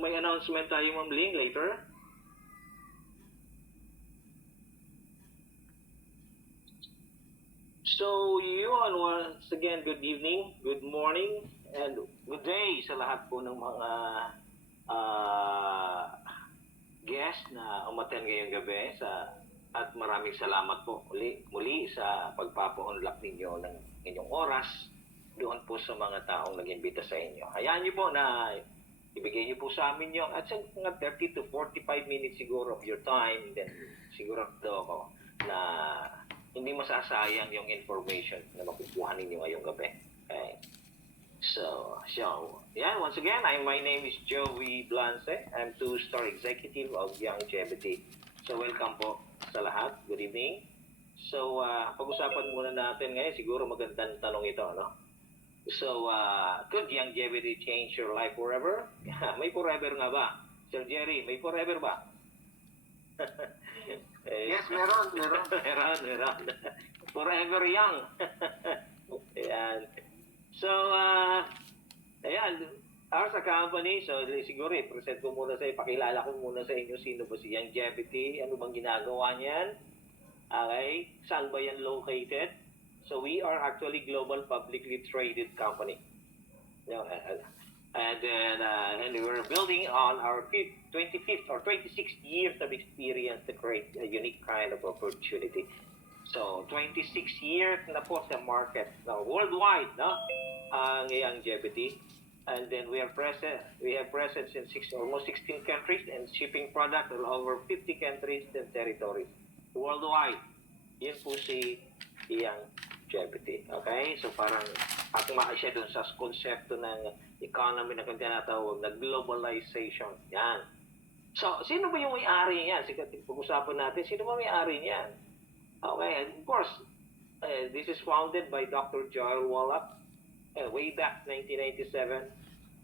may announcement tayo, Ma'am Ling, later. So, yun, once again, good evening, good morning, and good day sa lahat po ng mga guest na umattend ngayong gabi at maraming salamat po muli sa pagpapa-unlock ninyo ng inyong oras doon po sa mga taong nag-imbita sa inyo. Hayaan niyo po na ibigay niyo po sa amin yung at sa mga 30 to 45 minutes siguro of your time, then siguro ako na hindi masasayang yung information na makukuha ninyo ngayong gabi. Okay? So, yeah, once again, my name is Joey Blance. I'm 2-star executive of Young Jebity. So, welcome po sa lahat. Good evening. So, pag-usapan muna natin ngayon, siguro magandang tanong ito, no? So, could Young Jebity change your life forever? May forever nga ba? Sir Jerry, may forever ba? Yes, meron. meron. Forever young. Ayan. So, ayan, as a company, so siguro i-present ko muna pakilala ko muna sa inyo sino ba si Young Jebity, ano bang ginagawa niyan, okay, saan ba yan located? So, we are actually global publicly traded company. And then we're building on our 25th or 26th years of experience to create a unique kind of opportunity. So, 26 years na po sa market now, worldwide, no? Ang Young Jebity. And then we have presence in almost 16 countries and shipping product in over 50 countries and territories worldwide. Yan po si Young Jebity. Okay? So, parang akma siya dun sa konsepto ng economy na tinatawag na globalization. Yan. So, sino ba yung may-ari niyan? Pag-usapan natin, sino ba may-ari niyan? Okay, and of course, this is founded by Dr. Joel Wallach way back 1997.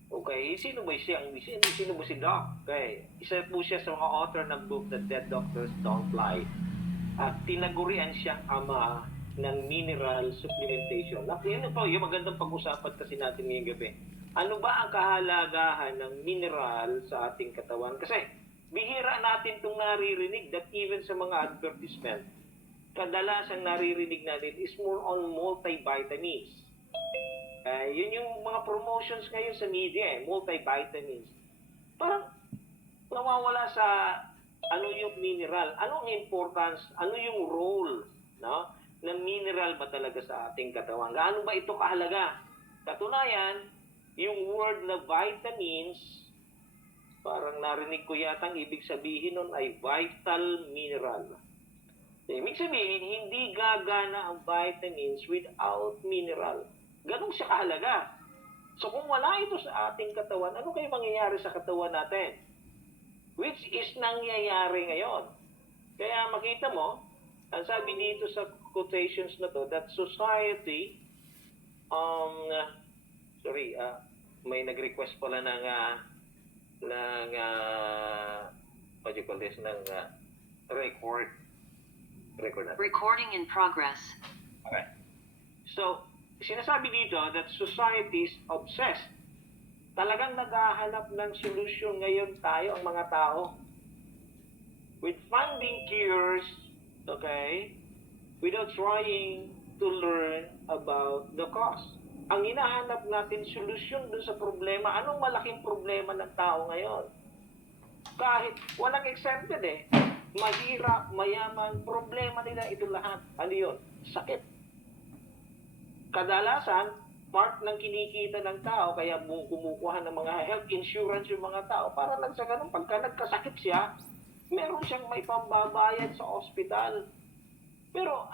Okay, sino ba si Doc? Okay, isa po siya sa mga author ng book The Dead Doctors Don't Lie. At tinagurian siyang ama ng mineral supplementation. Yan po, yung magandang pag-usapan kasi natin ngayong gabi. Ano ba ang kahalagahan ng mineral sa ating katawan? Kasi bihira natin itong naririnig that even sa mga advertisement, kadalasang naririnig natin is more on multivitamins. Yun yung mga promotions ngayon sa media, multivitamins. Parang nawawala sa ano yung mineral, ano ang importance, ano yung role, no, ng mineral ba talaga sa ating katawan? Gaano ba ito kahalaga? Katunayan, yung word na vitamins, parang narinig ko yata ang ibig sabihin nun ay vital mineral. Ibig sabihin, hindi gagana ang vitamins without mineral. Ganun siya kahalaga. So kung wala ito sa ating katawan, ano kayo mangyayari sa katawan natin? Which is nangyayari ngayon. Kaya makita mo, ang sabi dito sa quotations na to, that society, may nag-request pala ng what do you call this, ng record natin. Recording in progress. Okay. So, sinasabi dito that society is obsessed. Talagang naghahanap ng solusyon ngayon tayo, ang mga tao. With finding cures, okay, without trying to learn about the cause. Ang hinahanap natin solusyon dun sa problema. Anong malaking problema ng tao ngayon? Kahit walang exempted mahirap, mayaman, problema nila ito lahat. Ano yun? Sakit. Kadalasan, part ng kinikita ng tao, kaya kumukuha ng mga health insurance yung mga tao, para lang sa ganun, pagka nagkasakit siya, meron siyang may pambabayad sa ospital. Pero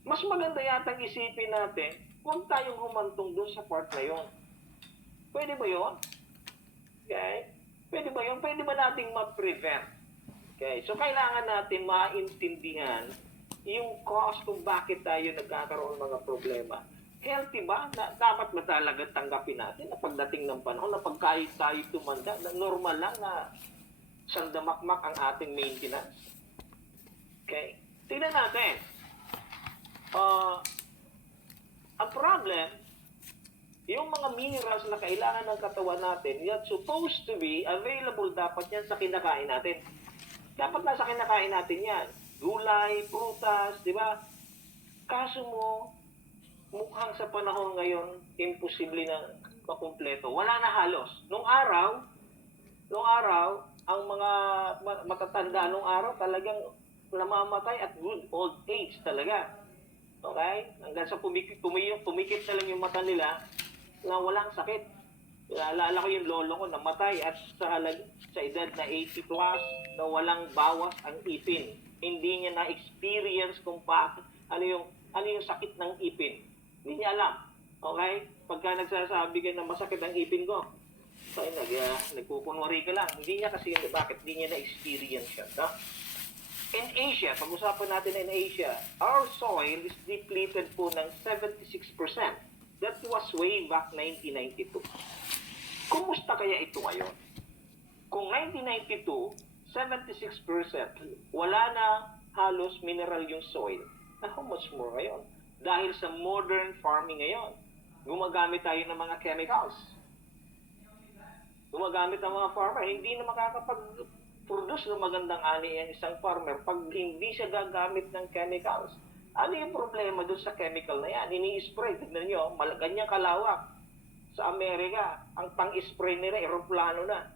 mas maganda yatang isipin natin, huwag tayong humantong doon sa part na yun. Pwede ba yun? Okay? Pwede ba yun? Pwede ba nating ma-prevent? Okay, so kailangan natin maintindihan yung cause kung bakit tayo nagkakaroon ng mga problema. Healthy ba? Dapat ba talaga tanggapin natin na pagdating ng panahon na pagkahit tayo tumanda, na normal lang na sandamakmak ang ating maintenance? Okay? Tingnan natin. Ang problem, yung mga minerals na kailangan ng katawan natin, that's supposed to be available dapat yan sa kinakain natin. Dapat nasa kinakain natin yan. Gulay, prutas, di ba? Kaso mo, mukhang sa panahon ngayon, imposible na makumpleto. Wala na halos. Nung araw, ang mga matatanda nung araw talagang namamatay at good old age talaga. Okay? Hanggang sa pumikit na lang yung mata nila na walang sakit. Naalala ko yung lolo ko namatay at sa edad na 80 plus na walang bawas ang ipin. Hindi niya na-experience kung ano yung sakit ng ipin. Hindi niya alam. Okay? Pagka nagsasabi ka na masakit ang ipin ko, so, nagkukunwari ka lang. Hindi niya kasi bakit hindi niya na-experience yan. No? In Asia, pag-usapan natin in Asia, our soil is depleted po ng 76%. That was way back 1992. Kumusta kaya ito ngayon? Kung 1992, 76%, wala na halos mineral yung soil. How much more ngayon? Dahil sa modern farming ngayon, gumagamit tayo ng mga chemicals. Gumagamit ng mga farmer, hindi na makakapag-produce ng magandang ani ang isang farmer pag hindi siya gagamit ng chemicals. Ano yung problema doon sa chemical na yan? Ini-spray, tignan nyo, ganyang kalawak. Sa Amerika, ang pang-spray nila, aeroplano na.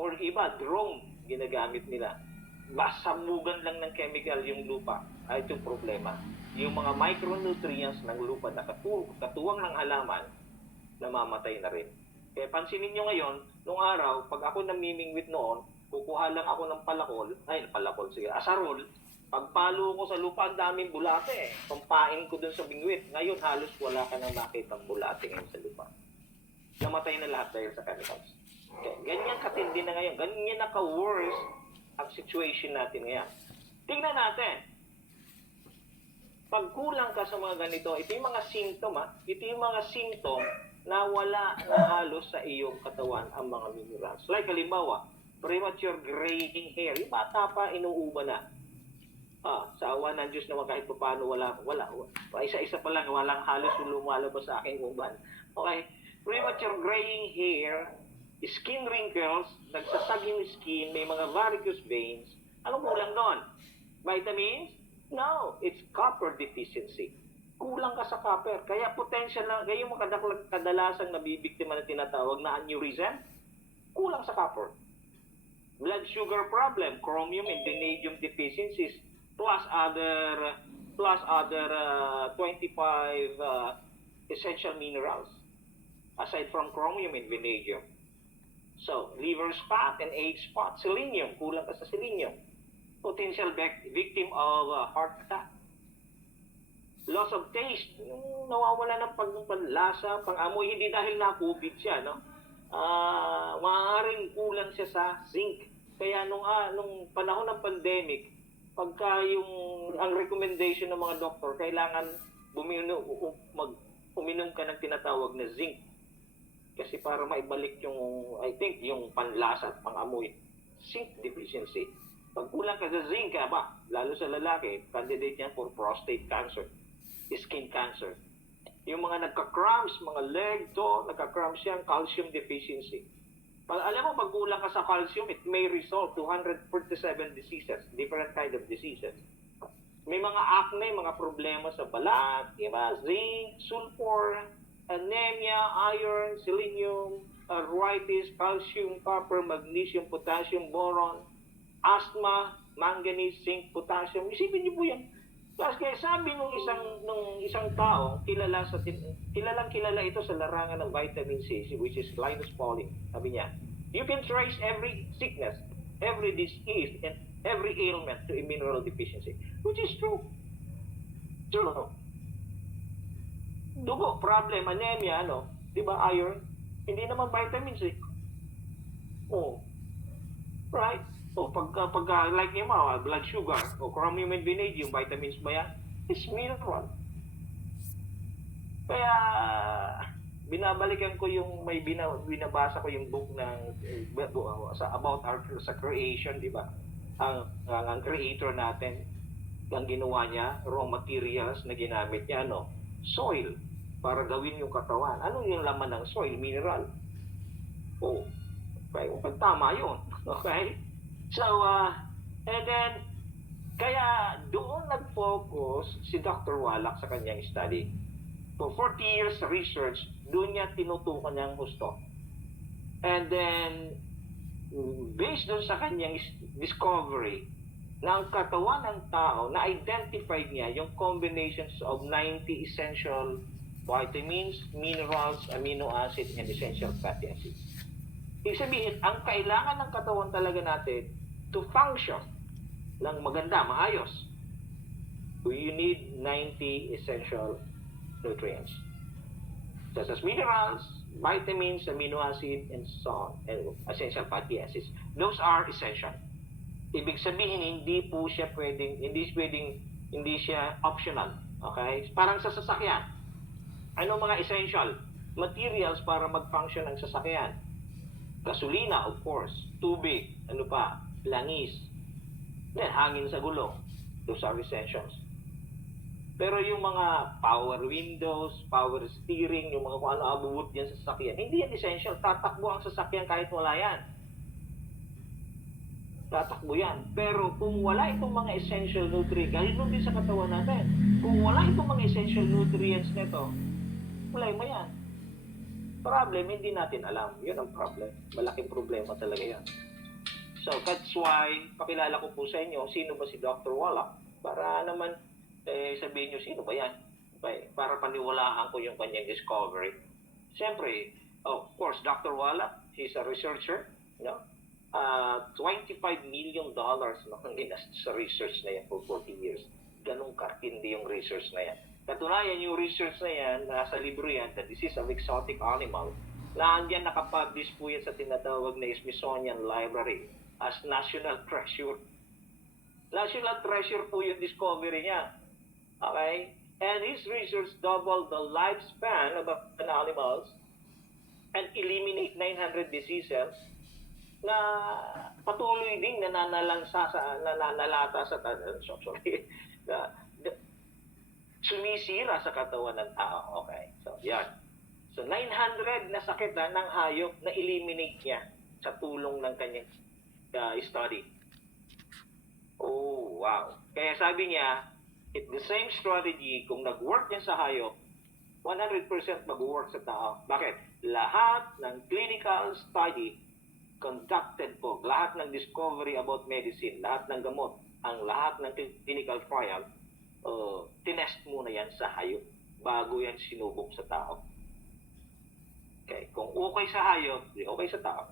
Or iba, drone, ginagamit nila. Basamugan lang ng chemical yung lupa. Ay, ito yung problema. Yung mga micronutrients ng lupa na katuwang ng halaman, namamatay na rin. Kaya pansinin nyo ngayon, nung araw, pag ako namimingwit noon, kukuha lang ako ng asarol, pagpalo ko sa lupa, ang daming bulate eh. Pampain ko dun sa bingwit. Ngayon, halos wala ka nang makitang bulate ngayon sa lupa. Namatay na lahat dahil sa chemicals. Okay. Ganyan katindi na ngayon. Ganyan naka-worse ang situation natin ngayon. Tingnan natin. Pag kulang ka sa mga ganito, ito yung mga symptom na wala na halos sa iyong katawan ang mga minerals. Like halimbawa, premature graying hair. Yung bata pa, inuuba na. Sa awa ng Diyos naman kahit pa paano wala. Isa-isa pa lang, walang halos lumalabas sa aking uban. Okay? Premature graying hair, skin wrinkles, nagsasag yung skin, may mga varicose veins. Anong kulang doon? Vitamins? No, it's copper deficiency. Kulang ka sa copper. Kaya potential na, kaya yung kadalasang nabibiktima na tinatawag na aneurysm, kulang sa copper. Blood sugar problem, chromium and vanadium deficiencies, plus other 25 essential minerals aside from chromium and vanadium. So, liver spot and age spot, selenium, kulang ka sa selenium. Potential victim of heart attack. Loss of taste, nawawala ng panlasa, pang-amoy, hindi dahil na-COVID siya, no? Maaaring kulang siya sa zinc. Kaya nung panahon ng pandemic, pagka ang recommendation ng mga doktor, kailangan uminom ka ng tinatawag na zinc. Kasi para maibalik yung panlasa at pang-amoy. Zinc deficiency. Pag kulang ka sa zinc, lalo sa lalaki, candidate yan for prostate cancer, skin cancer. Yung mga nagka-cramps, mga leg, nagka-cramps yan, calcium deficiency. Alam mo, pag kulang ka sa calcium, it may result to 147 diseases, different kind of diseases. May mga acne, mga problema sa balat, diba? Zinc, sulfur, anemia, iron, selenium, arthritis, calcium, copper, magnesium, potassium, boron, asthma, manganese, zinc, potassium. Isipin niyo po yan. Kaya sabi nung isang tao, kilala ito sa larangan ng vitamin C, which is Linus Pauling. Sabi niya, you can trace every sickness, every disease, and every ailment to a mineral deficiency. Which is true. True. Dugo, problem, anemia, di ba, iron? Hindi naman vitamin C. Right? Pagka like yung blood sugar, chromium and vanadium, vitamins ba yan? It's mineral. Kaya, binabalikan ko yung binabasa ko yung book about sa creation, di ba? Ang creator natin, ang ginawa niya, raw materials na ginamit niya, soil. para gawin yung katawan. Ano yung laman ng soil? Mineral. Oh, okay. Kung tama yun. Okay? So, and then, kaya doon nag-focus si Dr. Wallach sa kanyang study. For 40 years research, doon niya tinutukan niyang husto. And then, based doon sa kanyang discovery, ng katawan ng tao, na-identify niya yung combinations of 90 essential vitamins, minerals, amino acid, and essential fatty acids. Ibig sabihin, ang kailangan ng katawan talaga natin to function ng maganda, maayos, you need 90 essential nutrients. Such as minerals, vitamins, amino acid, and so on, and essential fatty acids. Those are essential. Ibig sabihin, hindi siya optional. Okay? Parang sa sasakyan. Ano mga essential materials para mag-function ang sasakyan? Gasolina, of course. Tubig. Ano pa? Langis. Then, hangin sa gulong. Those are essentials. Pero yung mga power windows, power steering, yung mga kung ano abubuot yan sa sasakyan, hindi yan essential. Tatakbo ang sasakyan kahit wala yan. Tatakbo yan. Pero kung wala itong mga essential nutrients, ganito din sa katawan natin. Kung wala itong mga essential nutrients nito, wala mo yan. Problem, hindi natin alam. Yun ang problem. Malaking problema talaga yan. So, that's why, pakilala ko po sa inyo, sino ba si Dr. Wallach? Para naman, sabihin nyo, sino ba yan? Okay. Para paniwalaan ko yung kanyang discovery. Siyempre, of course, Dr. Wallach, he's a researcher, no? $25 million ang ginastos sa research na yan for 40 years. Ganong katindi yung research na yan. Katunayan yung research na yan, nasa libro yan, The Disease of Exotic Animal, na andyan nakapublish po yan sa tinatawag na Smithsonian Library as National Treasure. National Treasure po yung discovery niya. Okay? And his research doubled the lifespan of animals and eliminate 900 diseases na patuloy ding nananalata sa sumisira sa katawan ng tao. Okay. So, yan. So, 900 na sakit ng hayop na eliminate niya sa tulong ng kanyang study. Oh, wow. Kaya sabi niya, it's the same strategy kung nag-work yan sa hayop, 100% mag-work sa tao. Bakit? Lahat ng clinical study conducted po, lahat ng discovery about medicine, lahat ng gamot, ang lahat ng clinical trial, tinest muna yan sa hayop bago yan sinubok sa tao. Okay. Kung okay sa hayop, okay sa tao.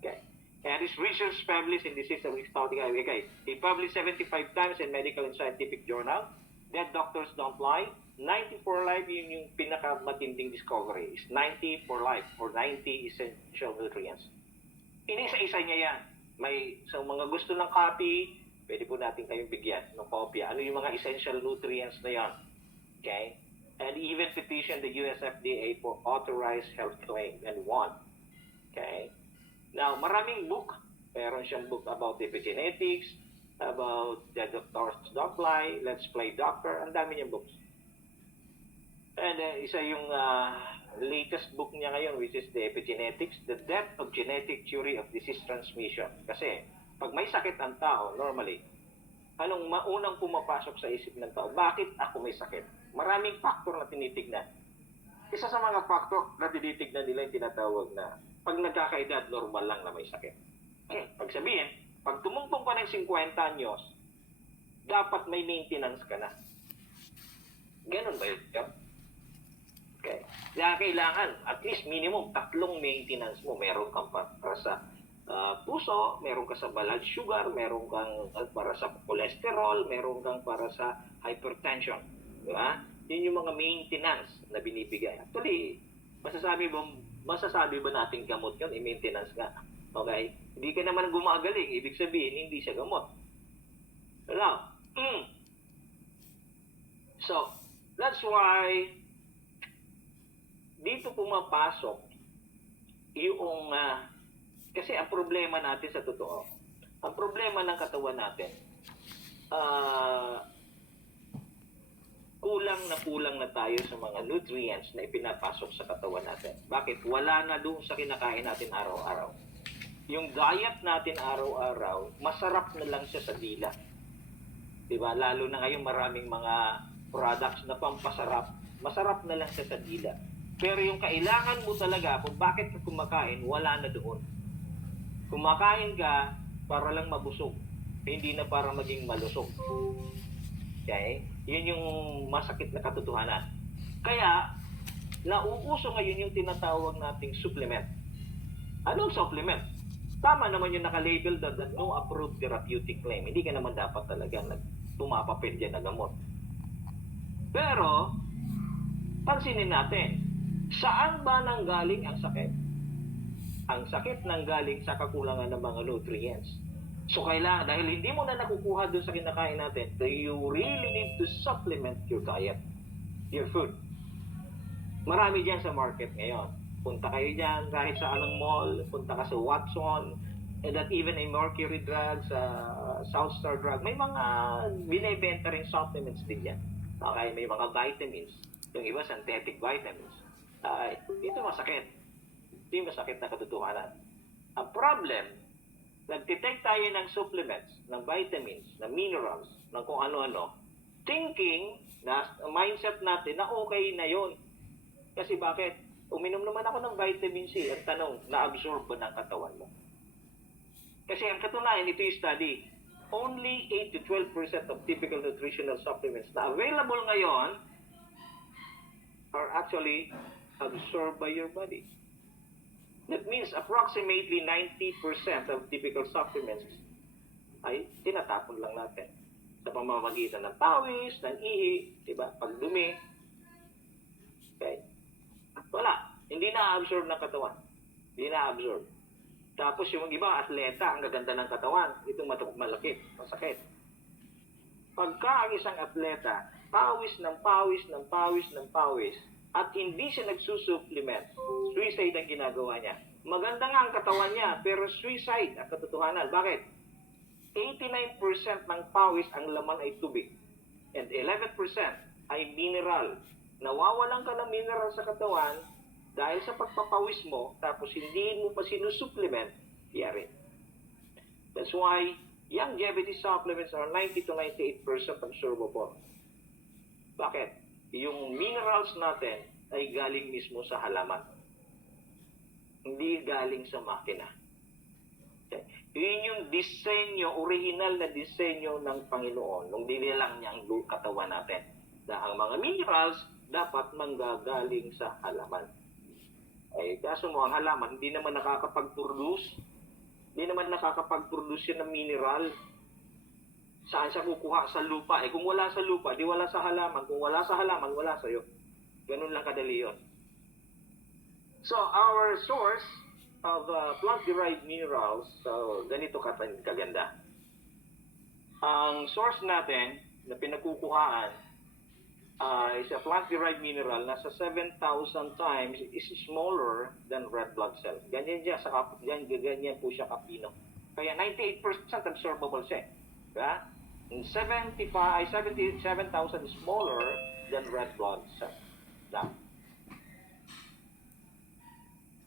Okay. And this research published in Disease of Exotic Animals. Okay. He published 75 times in medical and scientific journal. Dead doctors don't lie. 90 for life, yun yung pinakamatinding discovery. Is 90 for life, or 90 essential nutrients. Inisa-isa niya yan. So mga gusto ng copy, pwede po natin kayong bigyan ng kopya. Ano yung mga essential nutrients na yan? Okay? And even petition the US FDA for authorized health claim and won. Okay? Now, maraming book. Meron siyang book about epigenetics, about the doctors don't lie, let's play doctor. Ang dami niyang books. And isa yung latest book niya ngayon, which is the Epigenetics, The Depth of Genetic Theory of Disease Transmission. Kasi, pag may sakit ang tao, normally, anong maunang pumapasok sa isip ng tao? Bakit ako may sakit? Maraming factor na tinitignan. Isa sa mga factor na tinitignan nila yung tinatawag na pag nagkakaedad, normal lang na may sakit. Pag sabihin, pag tumungtong ka ng 50 anyos, dapat may maintenance ka na. Ganun ba yun? Okay. Kaya kailangan, at least minimum, 3 maintenance mo. Meron kang para sa puso, meron ka sa blood sugar, meron kang para sa cholesterol, meron kang para sa hypertension. Di ba? Yun yung mga maintenance na binibigay. Actually, masasabi ba natin gamot yun? I-maintenance nga. Okay? Hindi ka naman gumagaling. Ibig sabihin, hindi siya gamot. Now, so, that's why dito pumapasok yung kasi ang problema natin sa totoo, ang problema ng katawan natin, kulang na tayo sa mga nutrients na ipinapasok sa katawan natin. Bakit? Wala na doon sa kinakain natin araw-araw. Yung diet natin araw-araw, masarap na lang siya sa dila. Diba? Lalo na ngayon maraming mga products na pampasarap. Masarap na lang siya sa dila. Pero yung kailangan mo talaga kung bakit ka kumakain, wala na doon. Kumakain ka para lang mabusog. Hindi na para maging malusog. Okay? Yun yung masakit na katotohanan. Kaya, nauuso ngayon yung tinatawag nating supplement. Anong supplement? Tama naman yung naka-label that no approved therapeutic claim. Hindi ka naman dapat talaga pumapapil dyan na gamot. Pero, pansinin natin, saan ba nanggaling ang sakit? Ang sakit nanggaling sa kakulangan ng mga nutrients. So kailangan, dahil hindi mo na nakukuha doon sa kinakain natin, you really need to supplement your diet, your food. Marami dyan sa market ngayon. Punta kayo dyan, kahit sa anong mall, punta ka sa Watson, and that even a Mercury Drug, sa Southstar Drug, may mga binibenta rin supplements din yan. Okay, may mga vitamins. Yung iba, synthetic vitamins. Ito masakit. Ito masakit na katotohanan. Ang problem, nagtitake tayo ng supplements, ng vitamins, ng minerals, ng kung ano-ano, thinking na mindset natin na okay na yon. Kasi bakit? Uminom naman ako ng vitamin C. Ang tanong, na-absorb ba ng katawan mo? Kasi ang katunayan, ito yung study. Only 8 to 12% of typical nutritional supplements na available ngayon are actually absorbed by your body. That means approximately 90% of typical supplements ay tinatapon lang natin sa pamamagitan ng pawis, ng ihi, diba? Pagdumi. Okay? Wala. Hindi na-absorb ng katawan. Hindi na-absorb. Tapos yung iba, atleta, ang gaganda ng katawan. Ito malaki, masakit. Pagka ang isang atleta, pawis ng pawis ng pawis ng pawis, at hindi siya nagsusupplement, suicide ang ginagawa niya. Maganda nga ang katawan niya, pero suicide ang katotohanan. Bakit? 89% ng pawis ang laman ay tubig. And 11% ay mineral. Nawawalan ka ng mineral sa katawan dahil sa pagpapawis mo, tapos hindi mo pa sinusupplement, yari. That's why longevity supplements are 90 to 98% absorbable. Bakit? Yung minerals natin ay galing mismo sa halaman. Hindi galing sa makina. Okay. Yun yung disenyo, original na disenyo ng Panginoon nung dinilang niya ang katawan natin. Na ang mga minerals dapat manggagaling sa halaman. Ay, kaso mo, ang halaman, hindi naman nakakapag-produce. Hindi naman nakakapag-produce yun ng mineral. Saan siya kukuha? Sa lupa. Kung wala sa lupa, di wala sa halaman. Kung wala sa halaman, wala sa'yo. Ganun lang kadali yun. So, our source of plant-derived minerals, so ganito kaganda. Ang source natin na pinagkukuhaan is a plant-derived mineral na sa 7,000 times is smaller than red blood cells. Ganyan po siya kapino. Kaya 98% absorbable siya. Diba? 77,000 is smaller than red blood cells. Now,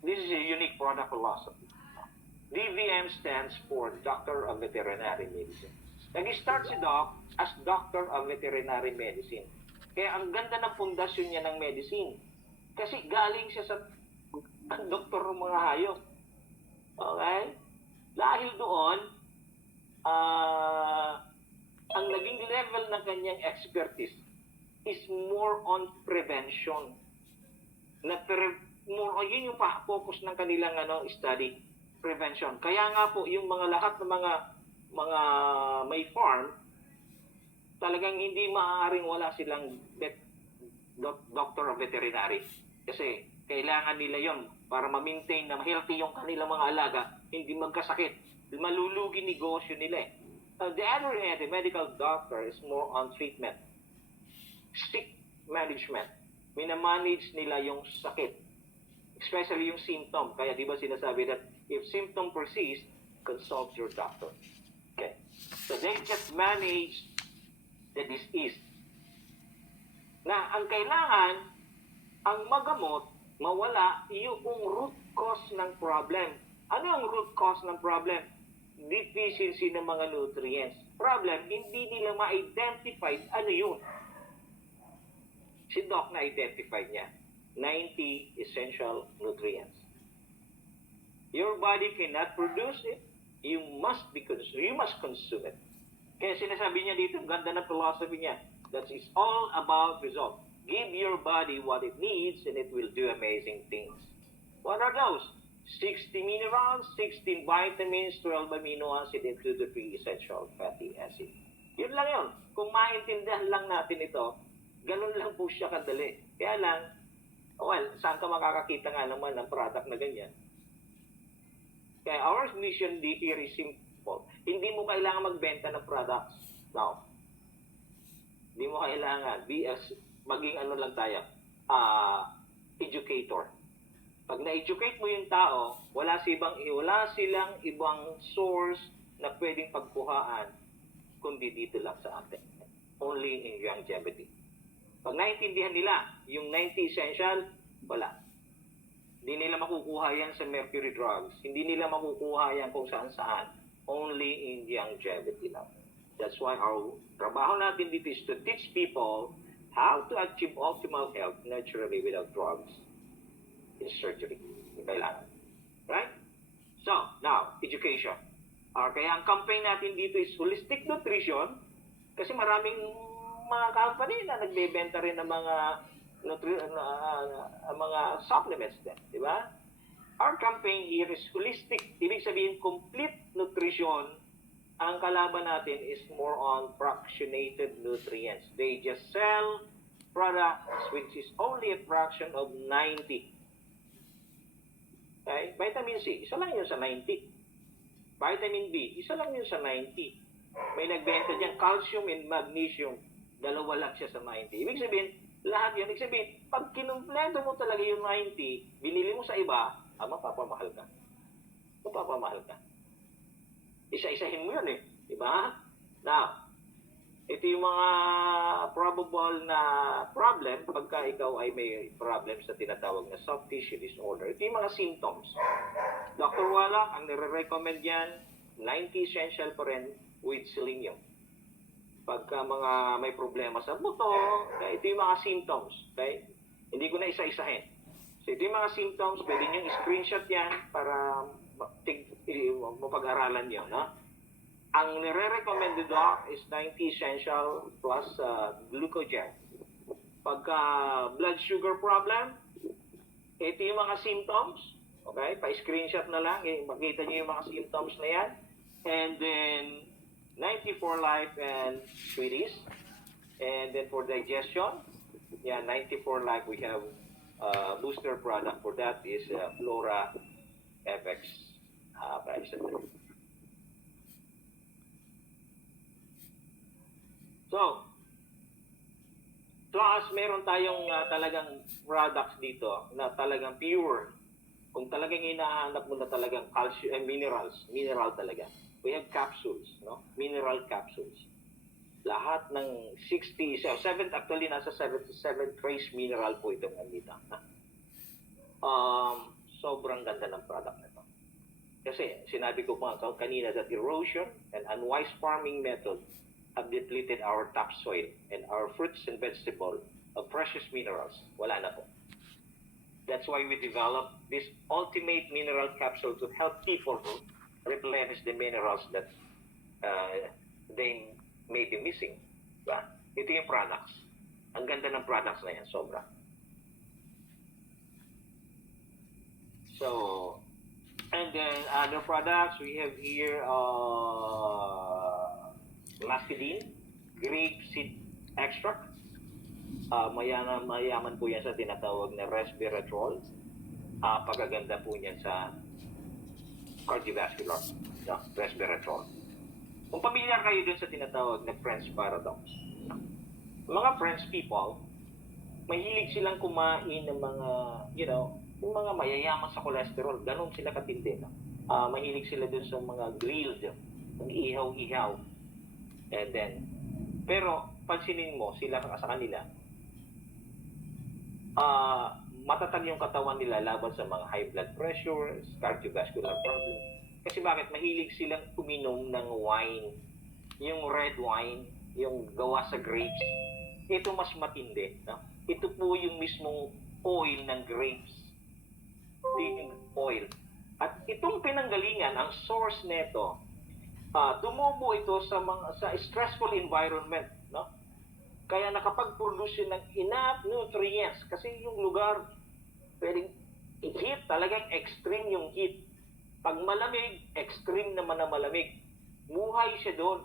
this is a unique product philosophy. DVM stands for Doctor of Veterinary Medicine. Nag-start si Doc as Doctor of Veterinary Medicine. Kaya ang ganda ng pundasyon niya ng medicine. Kasi galing siya sa doktor ng mga hayop. Okay? Dahil doon, ang naging level ng kanyang expertise is more on prevention. Yun yung focus ng kanilang study, prevention. Kaya nga po, yung mga lahat ng mga may farm, talagang hindi maaaring wala silang doctor of veterinary. Kasi kailangan nila yon para ma-maintain na healthy yung kanilang mga alaga, hindi magkasakit. Malulugi negosyo nila. The other hand, the medical doctor is more on treatment. Sick management. Minamanage nila yung sakit. Especially yung symptom. Kaya di ba sinasabi that if symptom persists, consult your doctor. Okay. So they just manage the disease. Na ang kailangan, ang magamot, mawala yung root cause ng problem. Ano ang root cause ng problem? Deficiency ng mga nutrients. Problem, hindi nila ma-identify ano yun. Si Doc na-identify niya. 90 essential nutrients. Your body cannot produce it. You must consume it. Kaya sinasabi niya dito, ganda ng philosophy niya. That is all about result. Give your body what it needs and it will do amazing things. What are those? 60 minerals, 16 vitamins, 12 amino acids, and 2 to 3 essential fatty acids. Yun lang yun. Kung maintindihan lang natin ito, ganun lang po siya kadali. Kaya lang, well, saan ka makakakita nga naman ng product na ganyan? Kaya our mission here is simple. Hindi mo kailangan magbenta ng products. No. Hindi mo kailangan. Maging ano lang tayo, educator. Pag na-educate mo yung tao, wala silang ibang source na pwedeng pagkuhaan kundi dito lang sa atin. Only in longevity. Pag naintindihan nila yung 90 essential, wala. Hindi nila makukuha yan sa mercury drugs. Hindi nila makukuha yan kung saan-saan. Only in longevity lang. That's why our trabaho natin dito is to teach people how to achieve optimal health naturally without drugs in surgery. Yung kailangan. Right? So, now, education. Kaya ang campaign natin dito is holistic nutrition kasi maraming mga company na nagbebenta rin ng mga mga supplements din. Di ba? Our campaign here is holistic. Ibig sabihin, complete nutrition. Ang kalaban natin is more on fractionated nutrients. They just sell products which is only a fraction of 90. Okay? Vitamin C, isa lang yun sa 90. Vitamin B, isa lang yun sa 90. May nagbenta dyan calcium and magnesium. Dalawa lang siya sa 90. Ibig sabihin, lahat yun. Ibig sabihin, pag kinumpleto mo talaga yung 90, binili mo sa iba, mapapamahal ka. Mapapamahal ka. Isa-isahin mo yun eh. Diba? Now, ito yung mga probable na problem pagka ikaw ay may problem sa tinatawag na soft tissue disorder. Ito yung mga symptoms. Dr. Wallach, ang nire-recommend yan, 90 essential pa rin with selenium. Pagka mga may problema sa buto, ito yung mga symptoms. Okay? Hindi ko na isa-isahin. So ito yung mga symptoms, pwede nyo i-screenshot yan para mapag-aralan nyo. No? Ang nire-recommend ni Doc is 90 essential plus glucogen. Pagka blood sugar problem, ito yung mga symptoms. Okay? Pa-screenshot na lang. Makita nyo yung mga symptoms na yan. And then, 94 Life and Sweeties. And then for digestion, 94 Life, we have booster product for that is Flora FX. So, plus meron tayong talagang products dito na talagang pure. Kung talagang hinahanap mo na talagang calcium and mineral talaga. We have capsules, no? Mineral capsules. Lahat ng actually nasa 77 trace mineral po itong nandito. Sobrang ganda ng product na ito. Kasi sinabi ko pa kanina that erosion and unwise farming method have depleted our topsoil and our fruits and vegetables of precious minerals. Wala na po. That's why we developed this ultimate mineral capsule to help people replenish the minerals that they may be missing. Diba? Ito yung products. Ang ganda ng products na yan, sobra. So, and then other products, we have here Lascidine, grape seed extract. Mayaman po yan sa tinatawag na resveratrol. Pagaganda po niyan sa cardiovascular, resveratrol. Kung pamilyar kayo dun sa tinatawag na French paradox, mga French people, mahilig silang kumain ng mga, yung mga mayayaman sa cholesterol, ganun sila katindi. Mahilig sila dun sa mga grilled, ng ihaw-ihaw. And then, pero pansinin mo sila sa kanila, matatag yung katawan nila laban sa mga high blood pressure, cardiovascular problem. Kasi bakit? Mahilig silang uminom ng wine. Yung red wine, yung gawa sa grapes. Ito mas matindi. No? Ito po yung mismong oil ng grapes. Yung oil. At itong pinanggalingan, ang source nito, tumubo ito sa stressful environment. No? Kaya nakapag-produce ng enough nutrients. Kasi yung lugar, pwedeng heat, talagang extreme yung heat. Pag malamig, extreme naman na malamig. Muhay siya doon.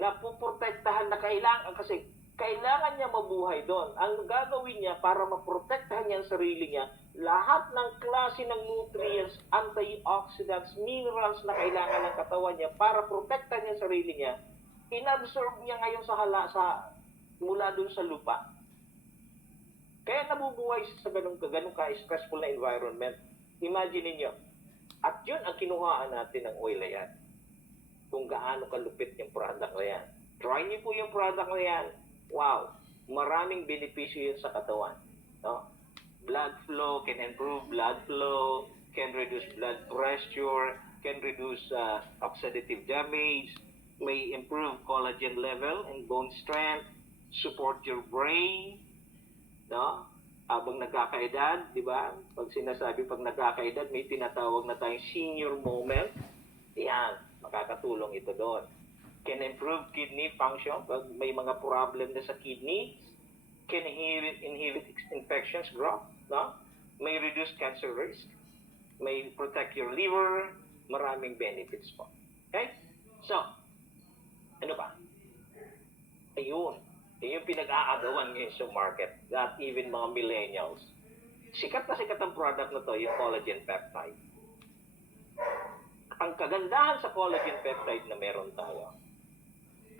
Napuprotektahan na kailangan, kasi kailangan niya mabuhay doon. Ang gagawin niya para maprotektahan niya ang sarili niya, lahat ng klase ng nutrients, antioxidants, minerals na kailangan ng katawan niya para protektahan niya ang sarili niya, inabsorb niya ngayon mula doon sa lupa. Kaya nabubuhay siya sa ganun ka-stressful na environment. Imagine niyo. At yun ang kinuhaan natin ng oil na yan. Kung gaano kalupit yung product na yan. Try niyo po yung product na yan. Wow, maraming benepisyo yun sa katawan. No? Blood flow, can improve blood flow, can reduce blood pressure, can reduce oxidative damage, may improve collagen level and bone strength, support your brain, no? Habang nagkakaedad, di ba? Pag sinasabi pag nagkakaedad, may tinatawag na tayong senior moment. Yan, makakatulong ito doon. Can improve kidney function pag may mga problem na sa kidney, can inhibit infections growth, no? May reduce cancer risk, may protect your liver, maraming benefits po. Okay? So, ano ba? Ayun. Yung pinag-aagawan ngayon sa market, that even mga millennials. Sikat na sikat ang product na to, yung collagen peptide. Ang kagandahan sa collagen peptide na meron tayo,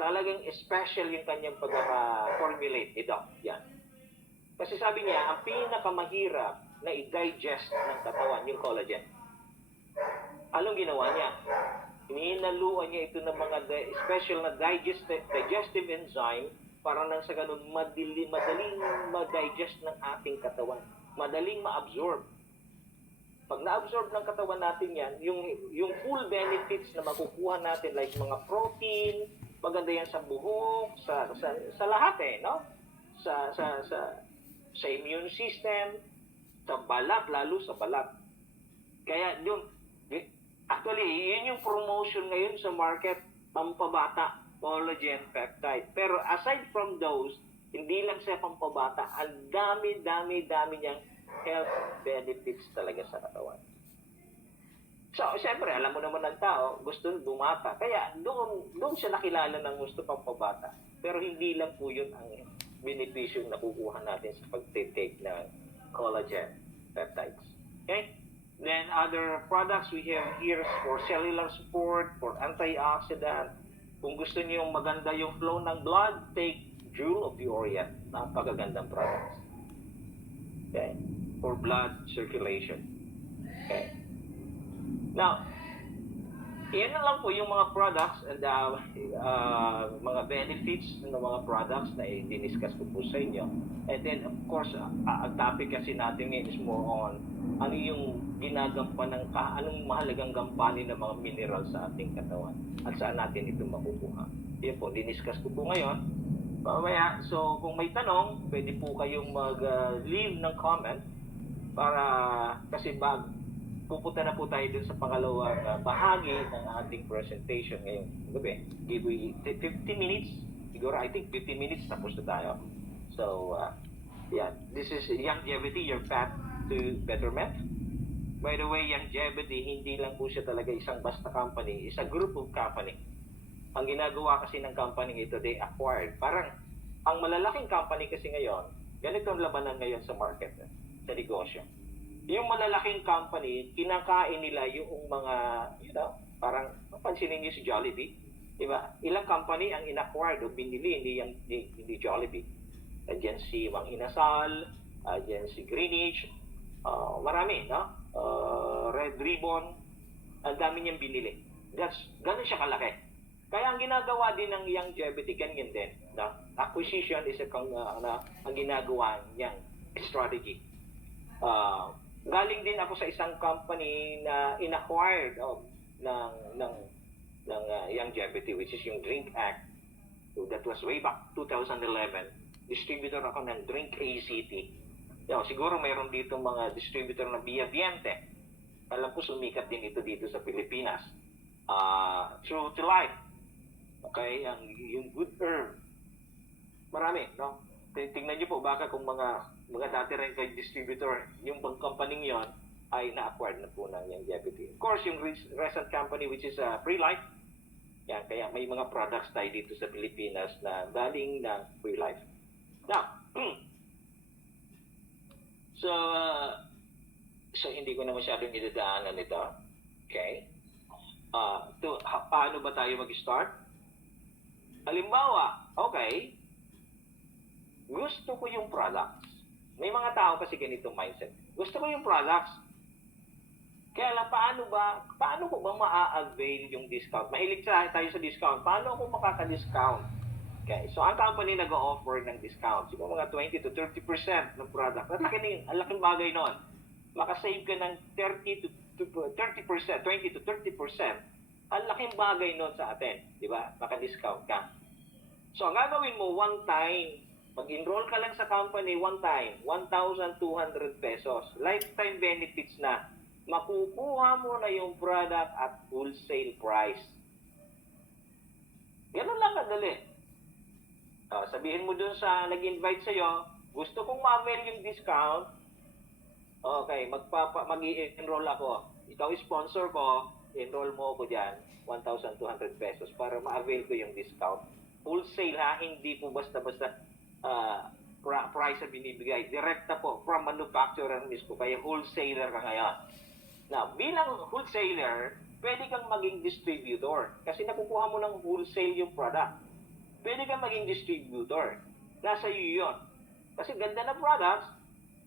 talagang special yung kanyang pagka-formulate. Ito, yan. Kasi sabi niya, ang pinakamahirap na i-digest ng katawan, yung collagen. Anong ginawa niya? Hinaluan niya ito ng mga special na digestive enzyme para nang sa ganun madaling ma-digest ng ating katawan. Madaling ma-absorb. Pag na-absorb ng katawan natin yan, yung full benefits na makukuha natin like mga protein, maganda yan sa buhok, sa lahat no? Sa immune system, sa balat, lalo sa balat. Kaya yun, actually, yun yung promotion ngayon sa market, pampabata, collagen peptide. Pero aside from those, hindi lang sa pampabata, ang dami niyang health benefits talaga sa katawan. So, siyempre, alam mo naman ng tao, gusto bumata. Kaya, doon siya nakilala ng gusto pampabata. Pero hindi lang po yun ang benepisyo na nakukuha natin sa pag-take ng collagen peptides. Okay? Then, other products we have here for cellular support, for antioxidant. Kung gusto niyo maganda yung flow ng blood, take Jewel of the Orient. Napakagandang products. Okay? For blood circulation. Okay? Now, yan na lang po yung mga products and mga benefits ng mga products na i-discuss ko po sa inyo. And then, of course, ang topic kasi natin ngayon is more on ano yung ginagampanan anong mahalagang gampanin ng mga mineral sa ating katawan at saan natin ito makukuha. Yan po, diniscuss ko po ngayon. Mamaya, so kung may tanong, pwede po kayong mag-leave ng comment para kasi pupunta na po tayo dun sa pangalawang bahagi ng ating presentation ngayong gabi. Give we 15 minutes, siguro I think 15 minutes tapos na tayo. So, yeah, this is Youngevity, your path to betterment. By the way, Youngevity, hindi lang po siya talaga isang basta company, isang group of company. Ang ginagawa kasi ng company ito, they acquired. Parang, ang malalaking company kasi ngayon, ganito ang labanan ngayon sa market, sa negosyo. Yung malalaking company, kinakain nila yung mga, parang, pansinin niyo si Jollibee, di ba? Ilang company ang inacquired o binili, hindi Jollibee. Diyan si Mang Inasal, diyan si Greenwich, marami, no? Red Ribbon, ang dami niyang binili. Ganun siya kalaki. Kaya ang ginagawa din ng Youngevity, ganyan din. No? Acquisition is ang ginagawa niyang strategy. Galing din ako sa isang company na inacquired ng ng longevity, which is yung Drink Act. So that was way back 2011. Distributor ako ng Drink ACT. Siguro mayroon dito mga distributor na Via Viente. Alam ko sumikat din ito dito sa Pilipinas. True to Life. Okay, yung Good Herb. Marami, no? Tingnan niyo po baka kung mga dati rin kay distributor, yung company yon ay na-acquired na po ng longevity. Of course, yung recent company which is Free Life. Yan, kaya may mga products tayo dito sa Pilipinas na galing ng Free Life. Now, so hindi ko na masyadong idadaanan ito. Okay? Paano ba tayo mag-start? Halimbawa, okay, gusto ko yung products. May mga tao kasi ganitong mindset. Gusto ko yung products. Kaya lang, paano ko ba ma-avail yung discount? Mahilig tayo sa discount. Paano ako makaka-discount? Okay, so ang company nag-o-offer ng discount. Siguro mga 20 to 30% ng product. Ang laking bagay nun. Makasave ka ng 20 to 30%. Ang laking bagay nun sa atin. Di ba? Maka-discount ka. So, ang gagawin mo, one time, mag-enroll ka lang sa company, one time, 1,200 pesos. Lifetime benefits na. Makukuha mo na yung product at wholesale price. Ganun lang kadali. Sabihin mo dun sa nag-invite sa'yo, gusto kong ma-avail yung discount. Okay, mag-i-enroll ako. Ikaw sponsor ko, enroll mo ako dyan, 1,200 pesos para ma-avail ko yung discount. Wholesale ha, hindi po basta-basta price na binibigay. Direkta po from manufacturer mismo, kaya wholesaler ka ngayon. Now, bilang wholesaler, pwede kang maging distributor kasi nakukuha mo ng wholesale yung product. Pwede kang maging distributor. Nasa iyo yun. Kasi ganda na products,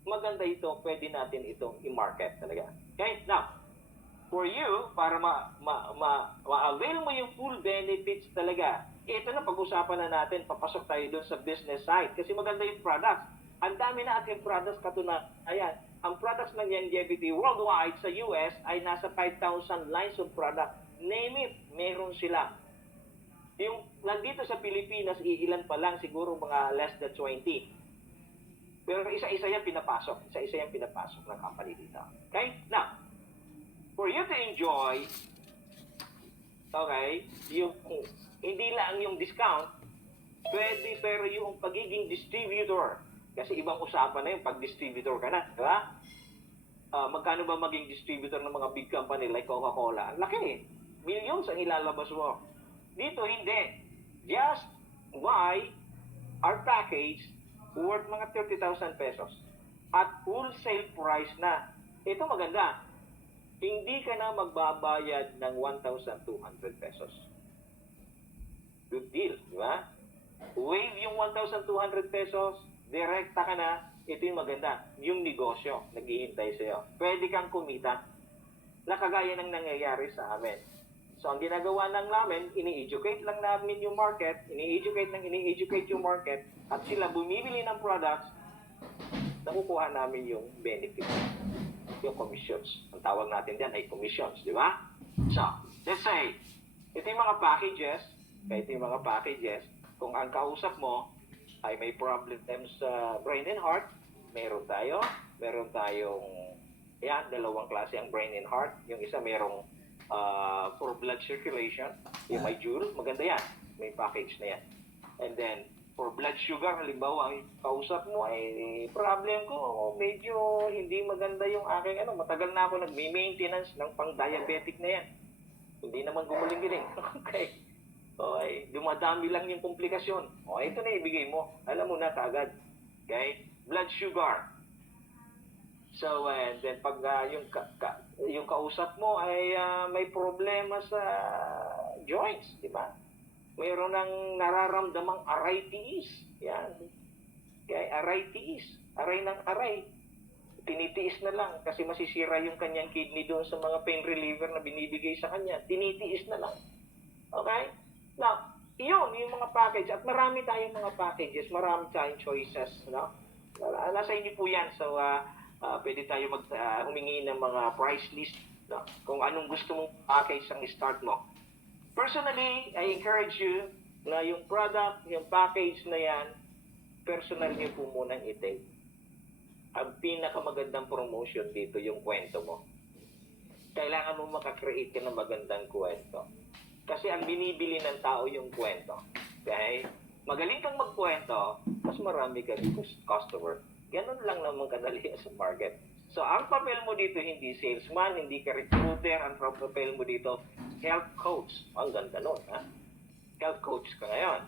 maganda ito, pwede natin itong i-market talaga. Okay? Now, for you, para ma-avail mo yung full benefits talaga, ito na pag-usapan na natin, papasok tayo doon sa business side kasi maganda yung products. Ang dami na ating products katunayan. Ang products ng longevity worldwide sa US ay nasa 5,000 lines of product. Name it, meron sila. Yung nandito sa Pilipinas, iilan pa lang, siguro mga less than 20. Pero isa-isa yan pinapasok. Isa-isa yan pinapasok ng company dito. Okay? Now, for you to enjoy, okay, yung hindi lang yung discount, pwede pero yung pagiging distributor. Kasi ibang usapan na yung pag-distributor ka na, di ba? Magkano ba maging distributor ng mga big company like Coca-Cola? Ang laki eh. Millions ang ilalabas mo. Dito hindi. Just buy our package worth mga 30,000 pesos. At wholesale price na. Ito maganda. Hindi ka na magbabayad ng 1,200 pesos. Good deal, di ba? Waive yung 1,200 pesos, direkta ka na, ito yung maganda. Yung negosyo, naghihintay sa'yo. Pwede kang kumita na kagaya ng nangyayari sa amin. So, ang ginagawa lang namin, ini-educate lang namin yung market, ini-educate yung market, at sila bumibili ng products, nakukuha namin yung benefit, yung commissions. Ang tawag natin diyan ay commissions, di ba? So, let's say, ito yung mga packages, kung ang kausap mo ay may problems sa brain and heart, meron tayong dalawang klase ang brain and heart. Yung isa merong for blood circulation, yung may Joule, maganda yan, may package na yan. And then for blood sugar, halimbawa ang kausap mo ay problem ko, medyo hindi maganda yung aking matagal na ako nagme-maintenance ng pang-diabetic na yan, hindi naman gumuling-giling. Okay. Okay, dumadami lang yung komplikasyon. O, ito na ibigay mo. Alam mo na kaagad. Okay? Blood sugar. So, and then pag yung kausap mo ay may problema sa joints, di ba? Mayroon ng nararamdamang arthritis. Yan. Okay, arthritis. Aray ng aray. Tinitiis na lang kasi masisira yung kanyang kidney doon sa mga pain reliever na binibigay sa kanya. Tinitiis na lang. Okay? Now, yun, yung mga package, at marami tayong mga packages, marami tayong choices, no? Nasa inyo po yan. So, pwede tayo humingi ng mga price list, no? Kung anong gusto mong package ang start mo. Personally, I encourage you na yung product, yung package na yan, personal niyo po munang i-take. Ang pinakamagandang promotion dito, yung kwento mo. Kailangan mo makakreate ka ng magandang kwento. Kasi ang binibili ng tao yung kwento. Okay? Magaling kang magkwento, mas marami ka rin customer. Ganun lang naman kadali sa market. So, ang papel mo dito, hindi salesman, hindi ka recruiter. Ang papel mo dito, health coach. Ang ganda nun, ha? Health coach ka ngayon.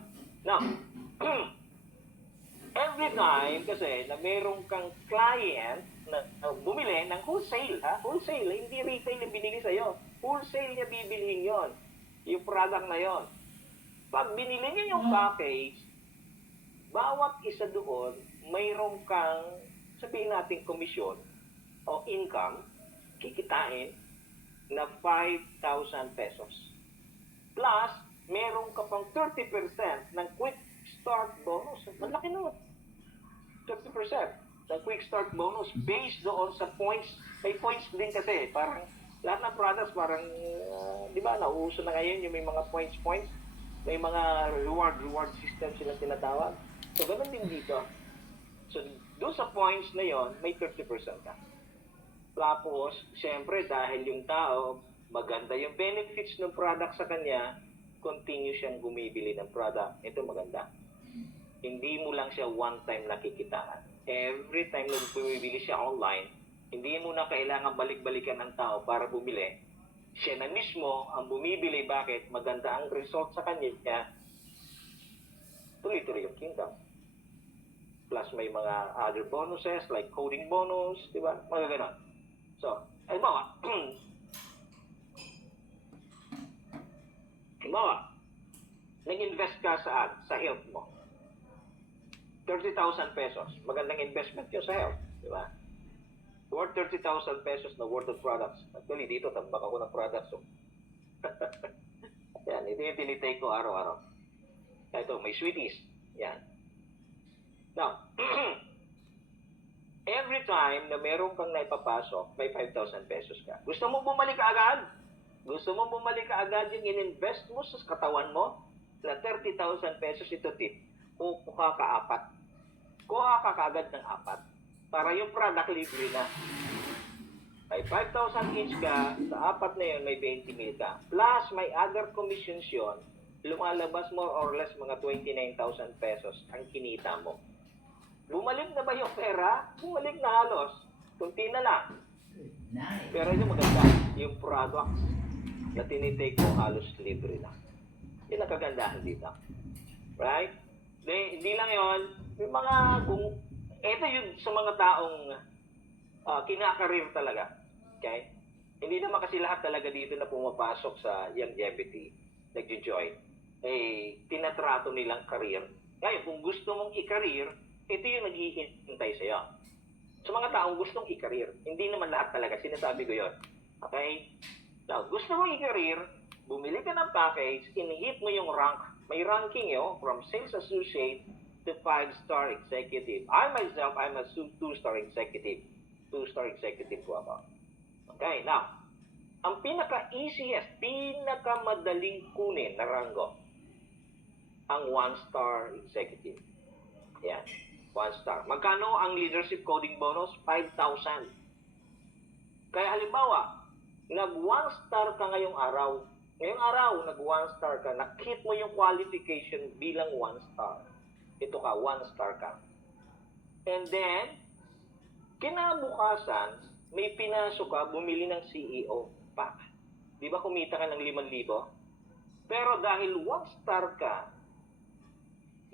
Now, every time kasi na meron kang client na bumili ng wholesale, ha? Wholesale, hindi retail yung binili sa'yo. Wholesale niya bibilihin yon, yung product na yon. Pag binili niya yung package, bawat isa doon, mayroon kang, sabihin natin, komisyon o income, kikitain na 5,000 pesos. Plus, meron ka pang 30% ng quick start bonus. Malaki nun. 30% ng quick start bonus based doon sa points. May points din kasi. Parang lahat ng products parang, di ba, nauuso na ngayon yung may mga points. May mga reward system silang tinatawag. So, ganun din dito. So, doon sa points na yon may 30% ka. Tapos, siyempre, dahil yung tao, maganda yung benefits ng product sa kanya, continue siyang bumibili ng product. Ito maganda. Hindi mo lang siya one-time nakikitaan. Every time na bumibili siya online, hindi mo na kailangan balik-balikan ng tao para bumili. Siya na mismo ang bumibili. Bakit? Maganda ang result sa kanya. Kaya, tuloy-tuloy yung kingdom. Plus may mga other bonuses like coding bonus, di ba? Mga ganon. So, halimbawa, nag-invest ka sa health mo. 30,000 pesos. Magandang investment yun sa health. Di ba? Worth 30,000 pesos na worth of products. Actually, dito, tambak ako ng products. So. Yan, ito yung tinitake ko araw-araw. Ito, may sweeties. Yan. Now, every time na meron kang naipapasok, may 5,000 pesos ka. Gusto mo bumalik agad? Gusto mo bumalik agad yung in-invest mo sa katawan mo? Na 30,000 pesos ito tip. Kuha ka apat. Kuha ka kaagad ng apat. Para yung product libre na. May 5,000 each ka, sa apat na yun may 20,000 ka. Plus, may other commissions yun, lumalabas more or less mga 29,000 pesos ang kinita mo. Bumalik na ba yung pera? Bumalik na halos. Kunti na lang. Nice. Pero yung maganda, yung products na tinitake mo halos libre na. Yun ang kagandahan dito. Right? Hindi lang yun. Yung mga, ito yun sa mga taong kinakareer talaga. Okay? Hindi naman kasi lahat talaga dito na pumapasok sa longevity, nag-join. Tinatrato nilang career. Ngayon, kung gusto mong i-career, ito yung naghihintay sa'yo. Sa mga taong gustong i-career, hindi naman lahat talaga, sinasabi ko yun. Okay? Now, gusto mong i-career, bumili ka ng package, in-hit mo yung rank. May ranking yun, from sales associate to 5-star executive. I myself, I'm a 2-star executive. 2-star executive po ako. Okay, now, ang pinaka-easiest, pinaka-madaling kunin na ranggo, ang 1-star executive. Yan. 1-star. Magkano ang leadership coding bonus? 5,000. Kaya halimbawa, nag-1-star ka ngayong araw. Ngayong araw, nag-1-star ka. Nakit mo yung qualification bilang 1-star. Ito ka, 1-star ka. And then, kinabukasan, may pinasok ka, bumili ng CEO pack. Di ba kumita ka ng 5,000? Pero dahil 1-star ka,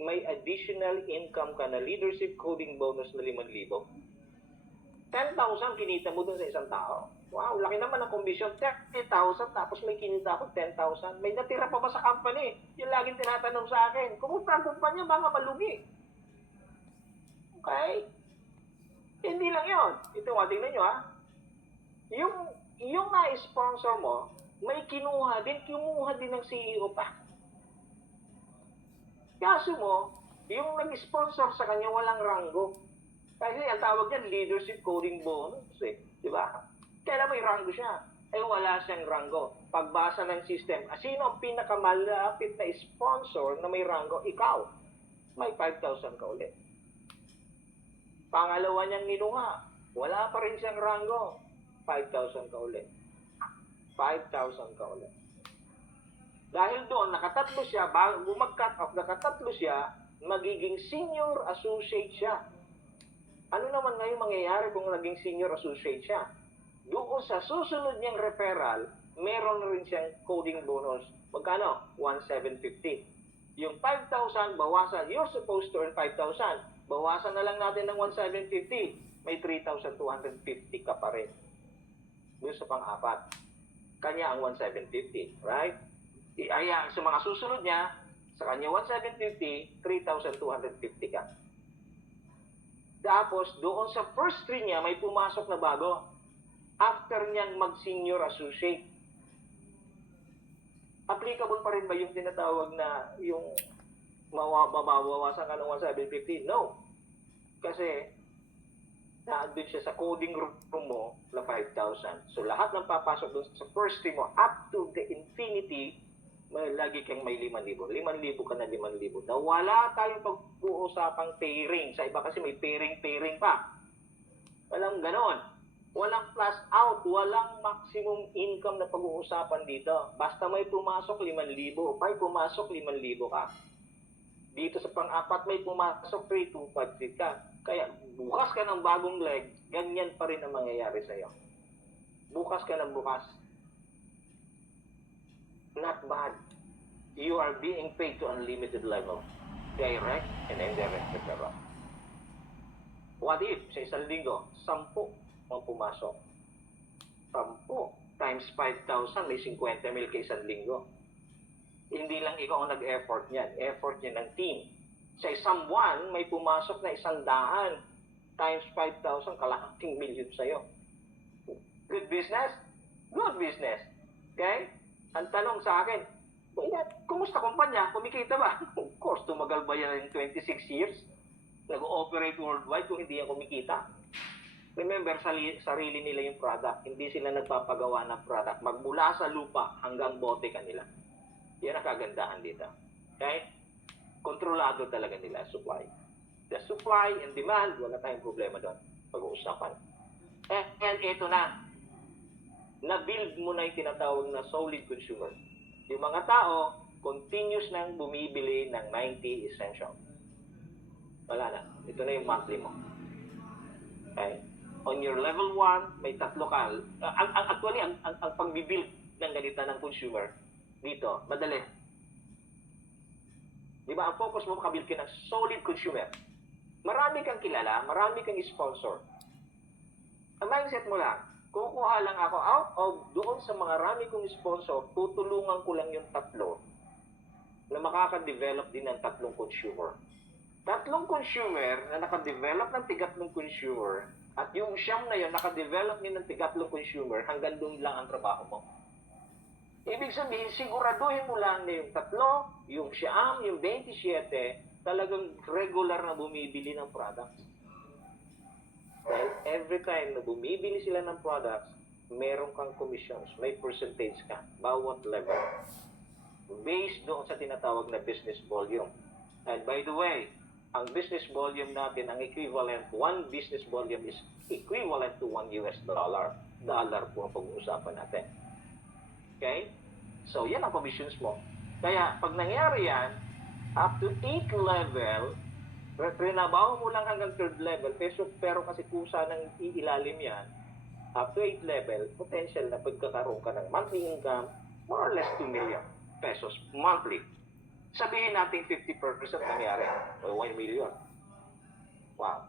may additional income ka na leadership coding bonus na 5,000. 10,000 kinita mo dun sa isang tao. Wow, laki naman ang komisyon. 30,000 tapos may kinita ako 10,000. May natira pa ba sa company? Yung laging tinatanong sa akin, kumusta ang kumpanya? Baka malugi. Okay? Hindi lang yun. Ito, tingnan nyo ha. Yung na-sponsor mo, may kumuha din ng CEO pa. Kaso mo, yung nag-sponsor sa kanya walang ranggo. Kasi ang tawag niyan, leadership coding bonus eh. Di ba? Kaya may rango siya. Eh wala siyang rango. Pagbasa ng system, sino ang pinakamalapit na sponsor na may rango? Ikaw. May 5,000 ka ulit. Pangalawa niyang ninuha, wala pa rin siyang rango. 5,000 ka ulit. 5,000 ka ulit. Dahil doon, nakatatlo siya, bago mag-cut off, nakatatlo siya, magiging senior associate siya. Ano naman ngayon mangyayari kung naging senior associate siya? Doon sa susunod niyang referral, meron rin siyang coding bonus. Magkano? 1,750. Yung 5,000, bawasan. You're supposed to earn 5,000. Bawasan na lang natin ng 1,750. May 3,250 ka pa rin. Doon sa pang-apat. Kanya ang 1,750. Right? Ayan, sa mga susunod niya, sa kanya 1,750, 3,250 ka. Tapos, doon sa first 3 niya, may pumasok na bago. After niyang mag-senior associate. Applicable pa rin ba yung tinatawag na yung mababawasan ka ng 1,750? No. Kasi, naandun siya sa coding room mo na 5,000. So, lahat ng papasok doon sa first 3 mo, up to the infinity, may lagi kang may 5,000. 5,000 ka na 5,000. Na wala tayong pag-uusapang pairing. Sa iba kasi may pairing pa. Walang ganon. Walang plus out. Walang maximum income na pag-uusapan dito. Basta may pumasok 5,000. May pumasok 5,000 ka. Dito sa pang-apat may pumasok 3,250 ka. Kaya bukas ka ng bagong leg, ganyan pa rin ang mangyayari sa'yo. Bukas ka ng bukas. Not bad. You are being paid to unlimited level. Direct and indirect referral. What if sa isang linggo, 10 ang pumasok? 10 times 5,000, may 50,000 ka isang linggo. Hindi lang ikaw ang nag-effort niyan. Effort niya ng team. Sa isang buwan, may pumasok na 100 times 5,000, kalahating million sa'yo. Good business? Good business. Okay? Ang tanong sa akin, kumusta kumpanya? Kumikita ba? Of course, tumagal ba yan in 26 years? Nag-ooperate worldwide kung hindi yan kumikita. Remember, sarili nila yung product. Hindi sila nagpapagawa ng product. Magmula sa lupa hanggang bote kanila. Yan ang kagandahan dito. Okay? Kontrolado talaga nila supply. The supply and demand, wala tayong problema doon. Pag-uusapan. And ito na. Na-build mo na yung tinatawag na solid consumer. Yung mga tao, continuous nang bumibili ng 90 essential. Wala na. Ito na yung monthly mo. Okay? On your level 1, may 3 ka. Actually, ang pag-build ng ganita ng consumer, dito, madali. Di ba, ang focus mo makabuild ka ng solid consumer. Marami kang kilala, marami kang sponsor. Ang mindset mo lang, kukuha lang ako out of doon sa mga rami kong sponsor, tutulungan ko lang yung 3 na makaka-develop din ng 3 consumer. 3 consumer na naka-develop ng 3 consumer at yung siyam na yun naka-develop din ng 3 consumer, hanggang doon lang ang trabaho mo. Ibig sabihin, siguraduhin mo lang na yung 3, yung siyam, yung 27, talagang regular na bumibili ng products. Dahil every time na bumibili sila ng products, meron kang commissions, may percentage ka, bawat level. Based doon sa tinatawag na business volume. And by the way, ang business volume natin, ang equivalent, 1 business volume is equivalent to $1 US. Dollar po ang pag-uusapan natin. Okay? So, yan ang commissions mo. Kaya, pag nangyari yan, up to 8 level, trinabaho mo lang hanggang 3rd level, pero kasi kusa ng iilalim yan, up to 8 level, potential na pagkakaroon ka ng monthly income, more or less 2 million pesos monthly. Sabihin natin 50% nangyari, o 1 million. Wow.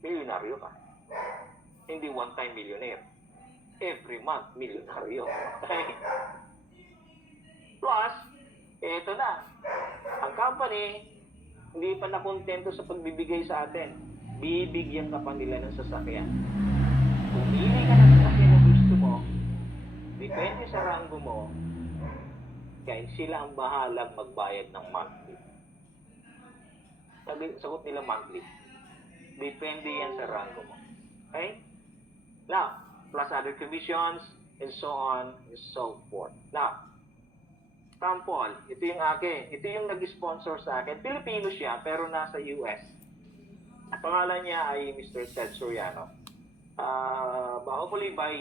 Milyonaryo ka. Hindi one-time millionaire. Every month, milyonaryo. Plus, eto na. Ang company, hindi pa nakontento sa pagbibigay sa atin. Bibigyan ka pa nila ng sasakyan. Pumili ka ng sasakyan na gusto mo, depende sa rango mo, kaya sila ang bahalang magbayad ng monthly. Sagot nila monthly. Depende yan sa rango mo. Okay? Now, plus other commissions, and so on, and so forth. Now, sample, ito yung akin. Ito yung nag-sponsor sa akin. Pilipino siya, pero nasa US. Ang pangalan niya ay Mr. Ted Soriano. Hopefully by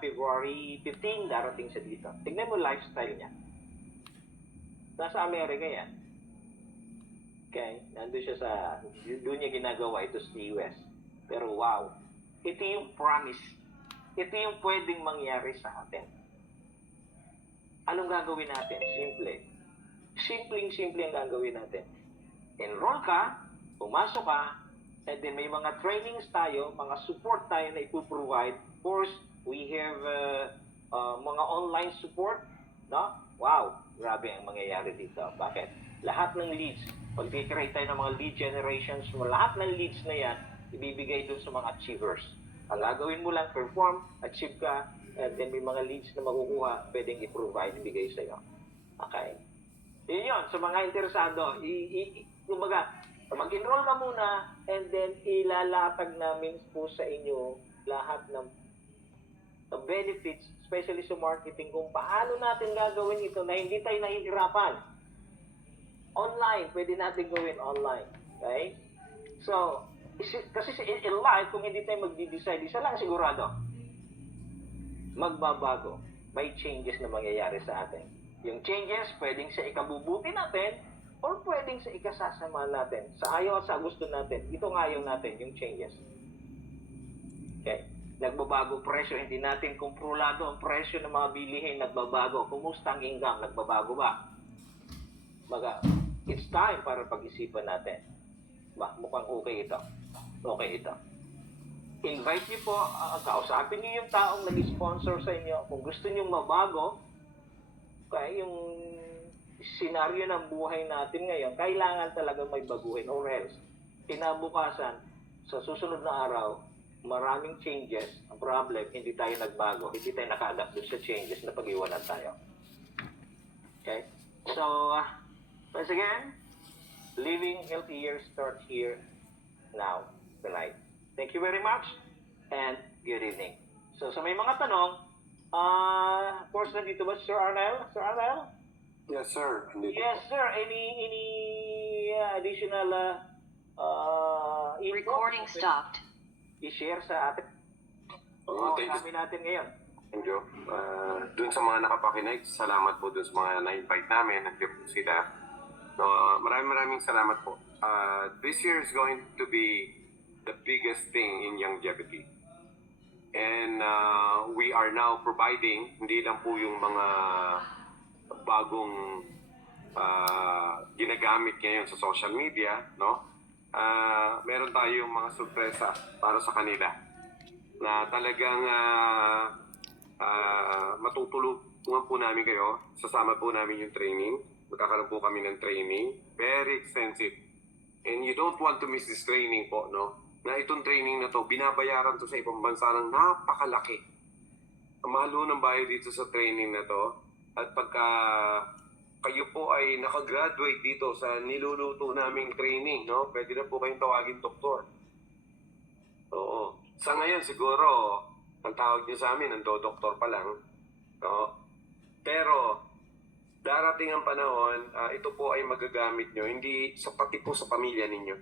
February 15, darating siya dito. Tignan mo lifestyle niya. Nasa Amerika yan. Okay? Nandun siya sa, doon niya ginagawa ito sa US. Pero wow, ito yung promise. Ito yung pwedeng mangyari sa atin. Anong gagawin natin? Simple. Simpleng-simple ang gagawin natin. Enroll ka, pumasok ka, and then may mga trainings tayo, mga support tayo na ipoprovide. Of course, we have mga online support. No? Wow, grabe ang mangyayari dito. Bakit? Lahat ng leads, pag create tayo ng mga lead generations, lahat ng leads na yan, ibibigay dun sa mga achievers. Ang gagawin mo lang, perform, achieve ka, and then may mga leads na makukuha, pwedeng i-provide, ibigay sa'yo. Okay? Yun yun, sa mga interesado, kumbaga, mag-enroll ka muna, and then ilalatag namin po sa inyo lahat ng benefits, especially sa marketing, kung paano natin gagawin ito na hindi tayo nahihirapan. Online, pwede natin gawin online. Okay? So, kasi in life, kung hindi tayo magdi-decide, isa lang sigurado, magbabago. May changes na mangyayari sa atin. Yung changes, pwedeng sa ikabubuti natin, or pwedeng sa ikasasama natin. Sa ayaw at sa gusto natin. Itong ayaw natin, yung changes. Okay? Nagbabago presyo, hindi natin kontrolado ang presyo ng mga bilihin, nagbabago. Kumusta ang income, nagbabago ba? It's time para pag-isipan natin. Mukhang okay ito. Okay ito. Invite niyo po, kausapin niyo yung taong nag-sponsor sa inyo. Kung gusto niyo mabago, kaya yung senaryo ng buhay natin ngayon, kailangan talaga may baguhin or else. Kinabukasan, sa susunod na araw, maraming changes. Ang problem, hindi tayo nagbago. Hindi tayo naka-adapt sa changes na pag-iwanan tayo. Okay? So, once again, living healthier starts here, now, tonight. Thank you very much, and good evening. So, sa may mga tanong, of course, nandito ba Sir Arnel? Sir Arnel? Yes, sir. Yes, sir. Any additional info? Recording stopped. I-share sa atin. Thank you. Kami natin ngayon. Thank you. Dun sa mga nakapakinig, salamat po dun sa mga na-invite namin. Nandiyan po sila. So, maraming salamat po. This year is going to be the biggest thing in longevity. And we are now providing, hindi lang po yung mga bagong ginagamit ngayon sa social media, no? Meron tayong mga sorpresa para sa kanila na talagang matutulungan po namin kayo. Sasama po namin yung training. Magkakaroon po kami ng training. Very extensive. And you don't want to miss this training po, no? Na itong training na to, binabayaran to sa ibang bansa ng napakalaki. Ang mahal ng bayad dito sa training na to. At pagka kayo po ay nakagraduate dito sa niluluto naming training, no? Pwede na po kayong tawagin doktor. Oo. Sa ngayon siguro, ang tawag niyo sa amin, ang doktor pa lang. No? Pero, darating ang panahon, ito po ay magagamit nyo, hindi pati po sa pamilya ninyo.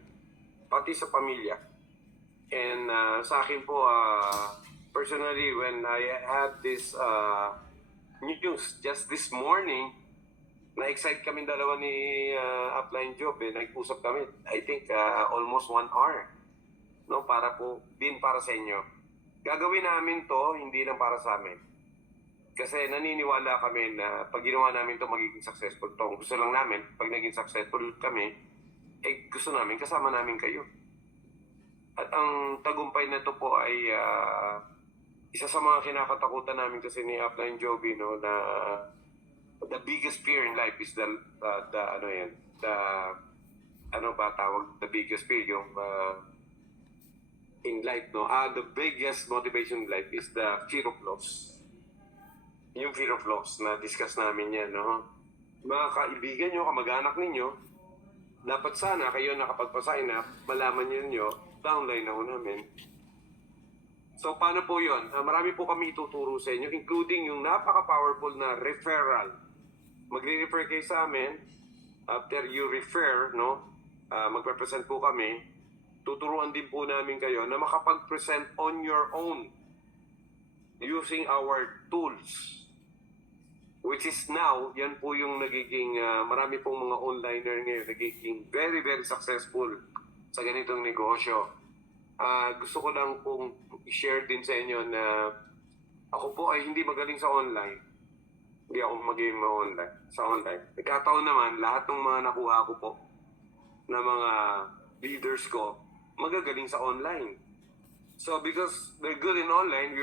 Pati sa pamilya. And sa akin po, personally, when I had this news just this morning, na-excite kami dalawa ni Upline Job. Nag-usap kami, I think, almost 1 hour. No? Para po, din para sa inyo. Gagawin namin to, hindi lang para sa amin. Kasi naniniwala kami na pag ginawa namin to magiging successful to. Gusto lang namin, pag naging successful kami, gusto namin, kasama namin kayo. At ang tagumpay na to po ay isa sa mga kinakatakutan namin kasi ni Upline Joby, no, na the biggest fear in life is the biggest fear yung in life, no, the biggest motivation in life is the fear of loss. Yung fear of loss na discuss namin yan, no. Mga kaibigan nyo, kamag-anak ninyo, dapat sana kayo nakapagpa-sign up, malaman nyo downline na ho namin. So, paano po yun? Marami po kami ituturo sa inyo, including yung napaka-powerful na referral. Magre-refer kayo sa amin. After you refer, no, magpe-present po kami. Tuturuan din po namin kayo na makapag-present on your own using our tools. Which is now, yan po yung nagiging, marami pong mga onliner ngayon, nagiging very, very successful sa ganitong negosyo. Gusto ko lang pong i-share din sa inyo na ako po ay hindi magaling sa online. Hindi ako magaling sa online. Nagkataon naman, lahat ng mga nakuha ko po na mga leaders ko, magagaling sa online. So because they're good in online,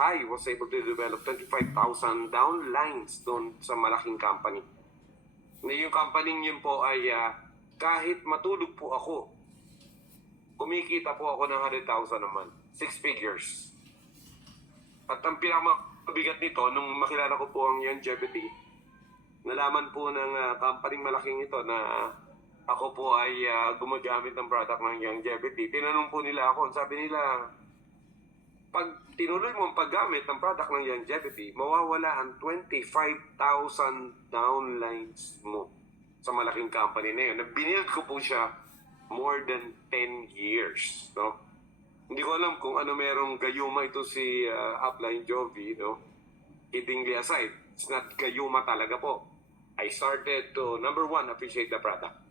I was able to develop 25,000 downlines doon sa malaking company. Na yung company yun po ay kahit matulog po ako, kumikita po ako ng 100,000 naman. 6 figures. At ang pinakamabigat nito, nung makilala ko po ang longevity, nalaman po ng company malaking ito na ako po ay gumagamit ng product ng longevity. Tinanong po nila ako, sabi nila, pag tinuloy mo ang paggamit ng product ng longevity, mawawala ang 25,000 downlines mo sa malaking company na yun. Binild ko po siya more than 10 years. No? Hindi ko alam kung ano merong gayuma ito si Upline Jovi. No? Kiddingly aside, it's not gayuma talaga po. I started to, number one, appreciate the product.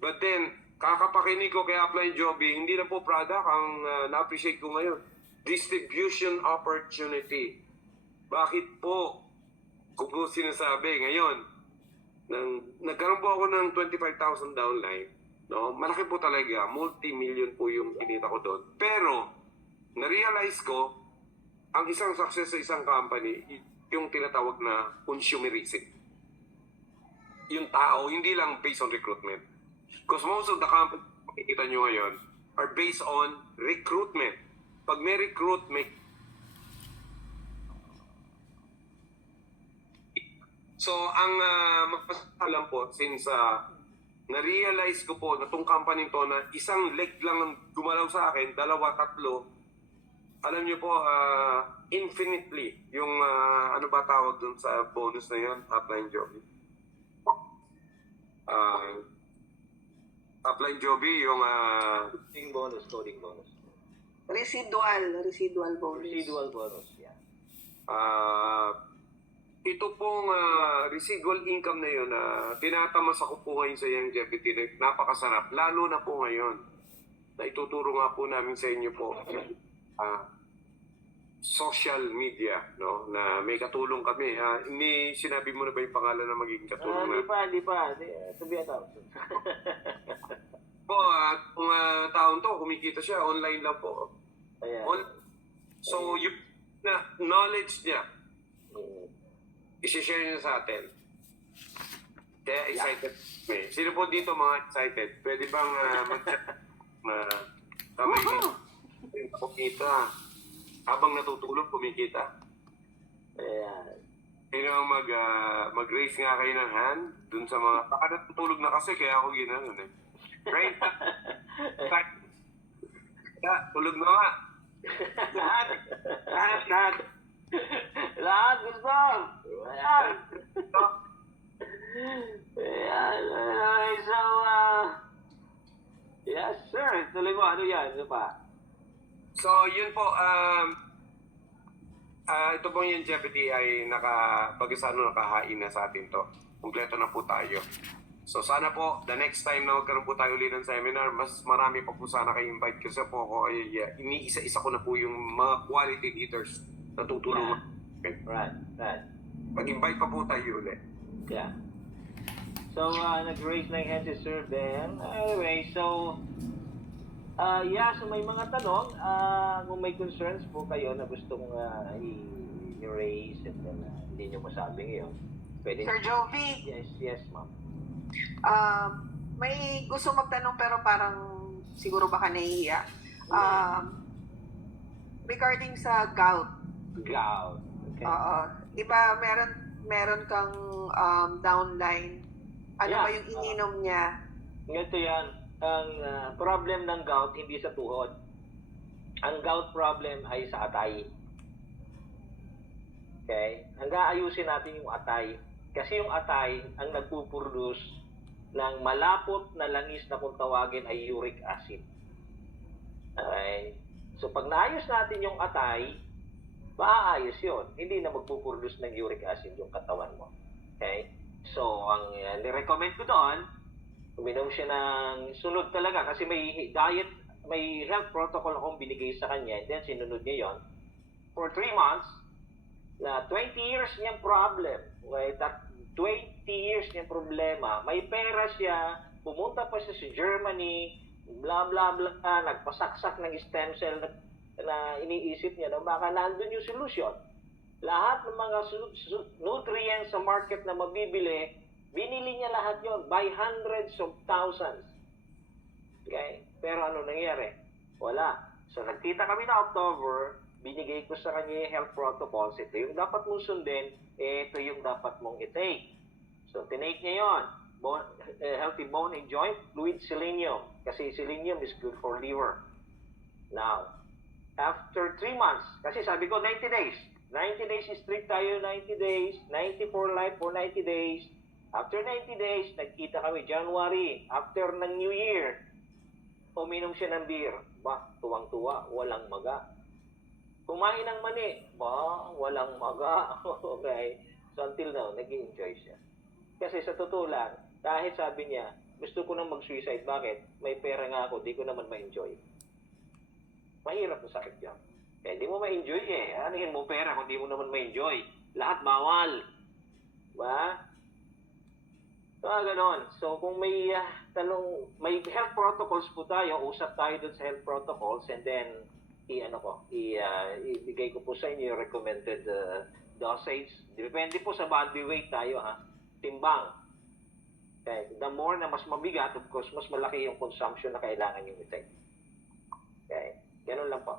But then, kakapakinig ko kay Upline Jovi, hindi na po product ang na-appreciate ko ngayon. Distribution opportunity. Bakit po? Kung po sinasabi ngayon, nagkaroon po ako ng 25,000 downline. No? Malaki po talaga. Multi-million po yung kinita ko doon. Pero, na-realize ko, ang isang success sa isang company, yung tinatawag na consumerism. Yung tao, hindi lang based on recruitment. Because most of the companies, makikita nyo ngayon, are based on recruitment. Pag may recruit, may... So, ang magpasalam po, since na-realize ko po na itong company to na isang leg lang ang gumalaw sa akin, 2, 3, alam niyo po, infinitely, yung ano ba tawag dun sa bonus na yun, Upline Joby? Upline Joby, yung... coding bonus. Residual bonus. Residual bonus, yeah. Ito pong residual income na yun, tinatamas ako po ngayon sa longevity, napakasarap, lalo na po ngayon, na ituturo nga po namin sa inyo po, social media, no, na may katulong kami. Hindi sinabi mo na ba yung pangalan na magiging katulong na? Hindi pa. Sabi ito. Po, kung taon to, kumikita siya, online lang po. Ayan. So, yung knowledge niya, isi-share niya sa atin. Kaya excited kami. Sino po dito mga excited? Pwede bang mag-chat na kamay na kumikita? Habang natutulog, kumikita? Ayan. Sino ang mag-raise nga kayo ng hand dun sa mga... Baka natutulog na kasi, kaya ako ginanon eh. Right? Tulog na nga. Lahat gusto. Ayan. Ayan. So, yes sir. Tuloy mo. Ano yan? Ano pa? So, yun po. Ito pong longevity ay nakahain na sa atin to. Kompleto na po tayo. So sana po, the next time na magkaroon po tayo ulit ng seminar, mas marami pa po sana kayo invite kasi po ako ay iniisa-isa ko na po yung mga quality leaders na tutulungan. Yeah. Right. Mag-invite pa po tayo ulit. Yeah. So, nag-raise na yung hand si Sir Ben. Anyway, so, so may mga tanong, kung may concerns po kayo na gustong i-raise and then hindi nyo masabi ngayon. Pwede. Sir Jovi, Yes, ma'am. may gusto magtanong pero parang siguro baka nahihiya. Regarding sa gout. Gout. Okay. Oo. Di ba meron kang downline? Ano Yeah. ba yung ininom niya? Ganito yan. problem ng gout hindi sa tuhod. Ang gout problem ay sa atay. Okay? Hanggang ayusin natin yung atay. Kasi yung atay ang nagpuproduce ng malapot na langis na kung tawagin ay uric acid. Okay? So pag naayos natin yung atay, maaayos yun. Hindi na magpuproduce ng uric acid yung katawan mo. Okay? So ang nirecommend ko doon, uminom siya ng sunod talaga kasi may diet, may health protocol akong binigay sa kanya, and then sinunod niya yon for 3 months, na 20 years niyang problem, okay, that 20 years niyang problema, may pera siya, pumunta pa siya sa Germany, bla bla bla, nagpasaksak ng stem cell na iniisip niya na baka nandun yung solution. Lahat ng mga nutrients sa market na mabibili, binili niya lahat yon by hundreds of thousands. Okay? Pero ano nangyari? Wala. So nagkita kami na October, binigay ko sa kanya yung health protocols. Ito yung dapat mong sundin, ito yung dapat mong i-take. So tinake niya yon. Healthy bone and joint fluid selenium. Kasi selenium is good for liver. Now, after 3 months, kasi sabi ko 90 days. 90 days strict tayo, 90 days, 90 for life for 90 days. After 90 days, nagkita kami January, after ng New Year, uminom siya ng beer. Ba, tuwang-tuwa, walang maga. Kumain ng mani, ba, walang maga. Okay. So until now, nag-enjoy siya. Kasi sa totoo lang, kahit sabi niya, gusto ko nang mag-suicide. Bakit? May pera nga ako, di ko naman ma-enjoy. Mahirap na sakit yan. Eh, di mo ma-enjoy eh. Anihin mo pera kung di mo naman ma-enjoy. Lahat bawal. Ba? So, ganon. So, kung may may health protocols po tayo, usap tayo dun sa health protocols, and then, ibigay ko po sa inyo yung recommended dosage. Depende po sa body weight tayo, ha? Timbang. Okay. The more na mas mabigat, of course, mas malaki yung consumption na kailangan yung i-take. Okay. Ganon lang po.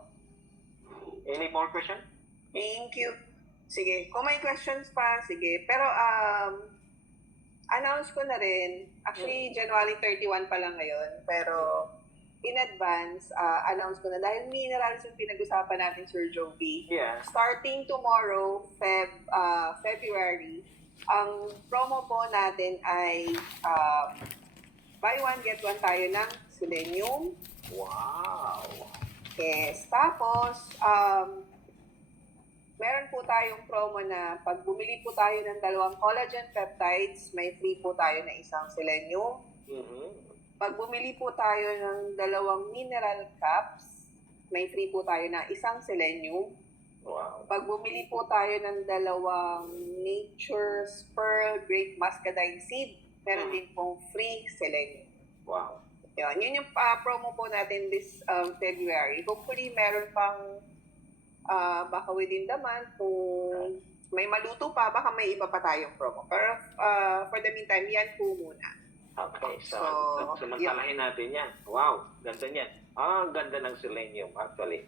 Any more question? Thank you. Sige, kung may questions pa, sige. Pero, announce ko na rin. Actually, January 31 pa lang ngayon. Pero, in advance, announce ko na. Dahil minerals yung pinag-usapan natin, Sir Joby. Yeah. Starting tomorrow, February, ang promo po natin ay buy one, get one tayo ng selenium. Wow. Yes. Tapos, meron po tayong promo na pag bumili po tayo ng 2 collagen peptides, may free po tayo na isang selenium. Mm-hmm. Pag bumili po tayo ng 2 mineral caps, may free po tayo na isang selenium. Wow. Pag bumili po tayo ng 2 Nature's Pearl Grape Muscadine Seed, meron din pong free selenium. Wow. Yun yung promo po natin this February. Hopefully, meron pang baka within the month, kung may maluto pa, baka may iba pa tayong promo. Pero for the meantime, yan po muna. Okay, so So, samantalahin natin yan. Wow, ganda niyan. Ang ganda ng selenium actually.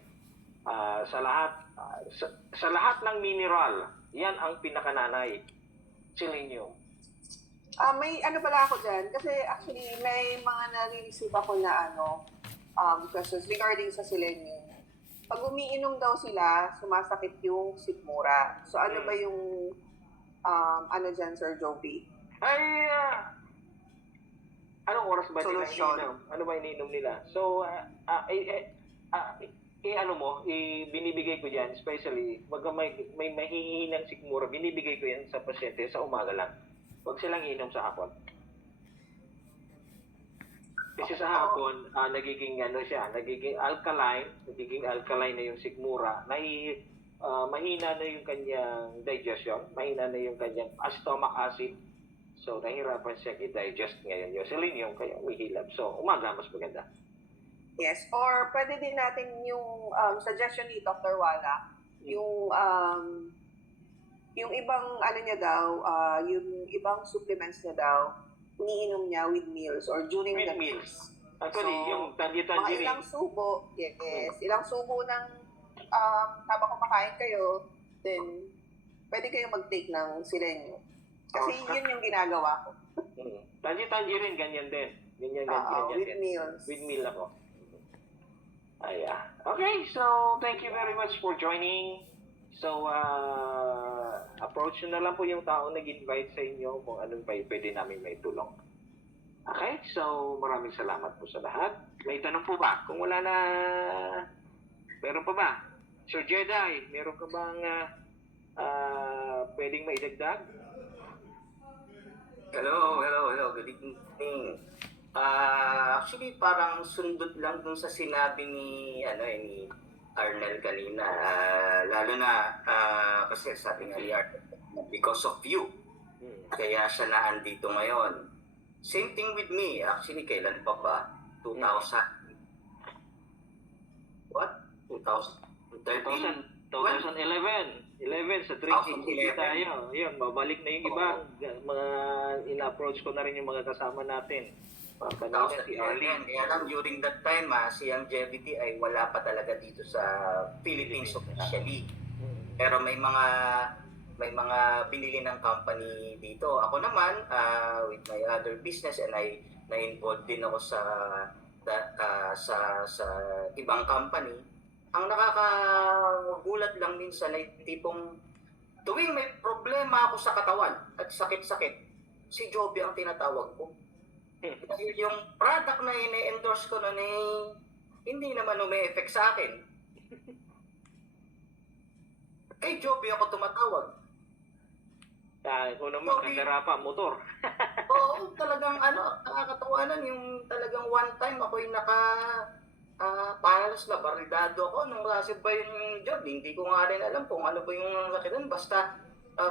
Sa lahat ng mineral, yan ang pinakananay. Selenium. May ano pala ako dyan, kasi actually may mga nare-receive ako na questions regarding sa selenium. Pag umiinom daw sila, sumasakit yung sikmura. So ano ba yung dyan, Sir Joby? Ay, anong oras ba nila Solution. ininom? Ano ba ininom nila? So, binibigay ko yan, especially, pag may mahihinang sikmura, binibigay ko yan sa pasyente sa umaga lang. Huwag silang inom sa hapon. Kasi sa hapon, nagiging alkaline na yung sikmura. Mahina na yung kanyang digestion, mahina na yung kanyang stomach acid. So, nahirapan siya i-digest ngayon yung selenium, kaya umihilab. So, umaga mas maganda. Yes, or pwede din natin yung suggestion ni Dr. Wala, yung ibang niya daw, yung ibang supplements niya daw, iniinom niya with meals or during With the meals. Actually, So, yung mga tangi-tangerine. ilang subo, yes, ilang subo ng habang kumakain kayo, then pwede kayong mag-take ng selenium. Kasi yun yung ginagawa ko. Tangerine, ganyan din. Ganyan, with meals. With meal ako. Okay, so thank you very much for joining. So, approach nyo na lang po yung tao nag-invite sa inyo kung anong pwede namin may tulong. Okay, so maraming salamat po sa lahat. May tanong po ba? Kung wala na, meron pa ba? Sir Jedi, meron ka bang pwedeng maidagdag? Hello. Good evening. Actually, parang sundot lang dun sa sinabi ni Arnel kanina. Lalo na kasi sabi nga ni Arnel, because of you, kaya siya naandito ngayon. Same thing with me. Actually, kailan pa ba? 2000. What? 2013? 2011 sa 360 tayo. Yun, babalik na yung iba. Mga ina-approach ko na rin yung mga kasama natin. Kanina si Arlene. Kaya lang during that time, si Longevity ay wala pa talaga dito sa Philippines officially. Pero may mga binili ng company dito. Ako naman, with my other business, and na-involved din ako sa ibang company. Ang nakakagulat lang minsan ay tipong tuwing may problema ako sa katawan at sakit-sakit, si Joby ang tinatawag ko. Dahil yung product na ini-endorse ko nun hindi naman umi-effect sa akin. Kay Joby ako tumatawag. Ikaw naman, kagarapa, motor. Oo, talagang nakakatawanan yung talagang one time ako'y pahalos na baridado ako nung klase ba yung job. Hindi ko nga rin alam kung ano ba yung sakitan. Basta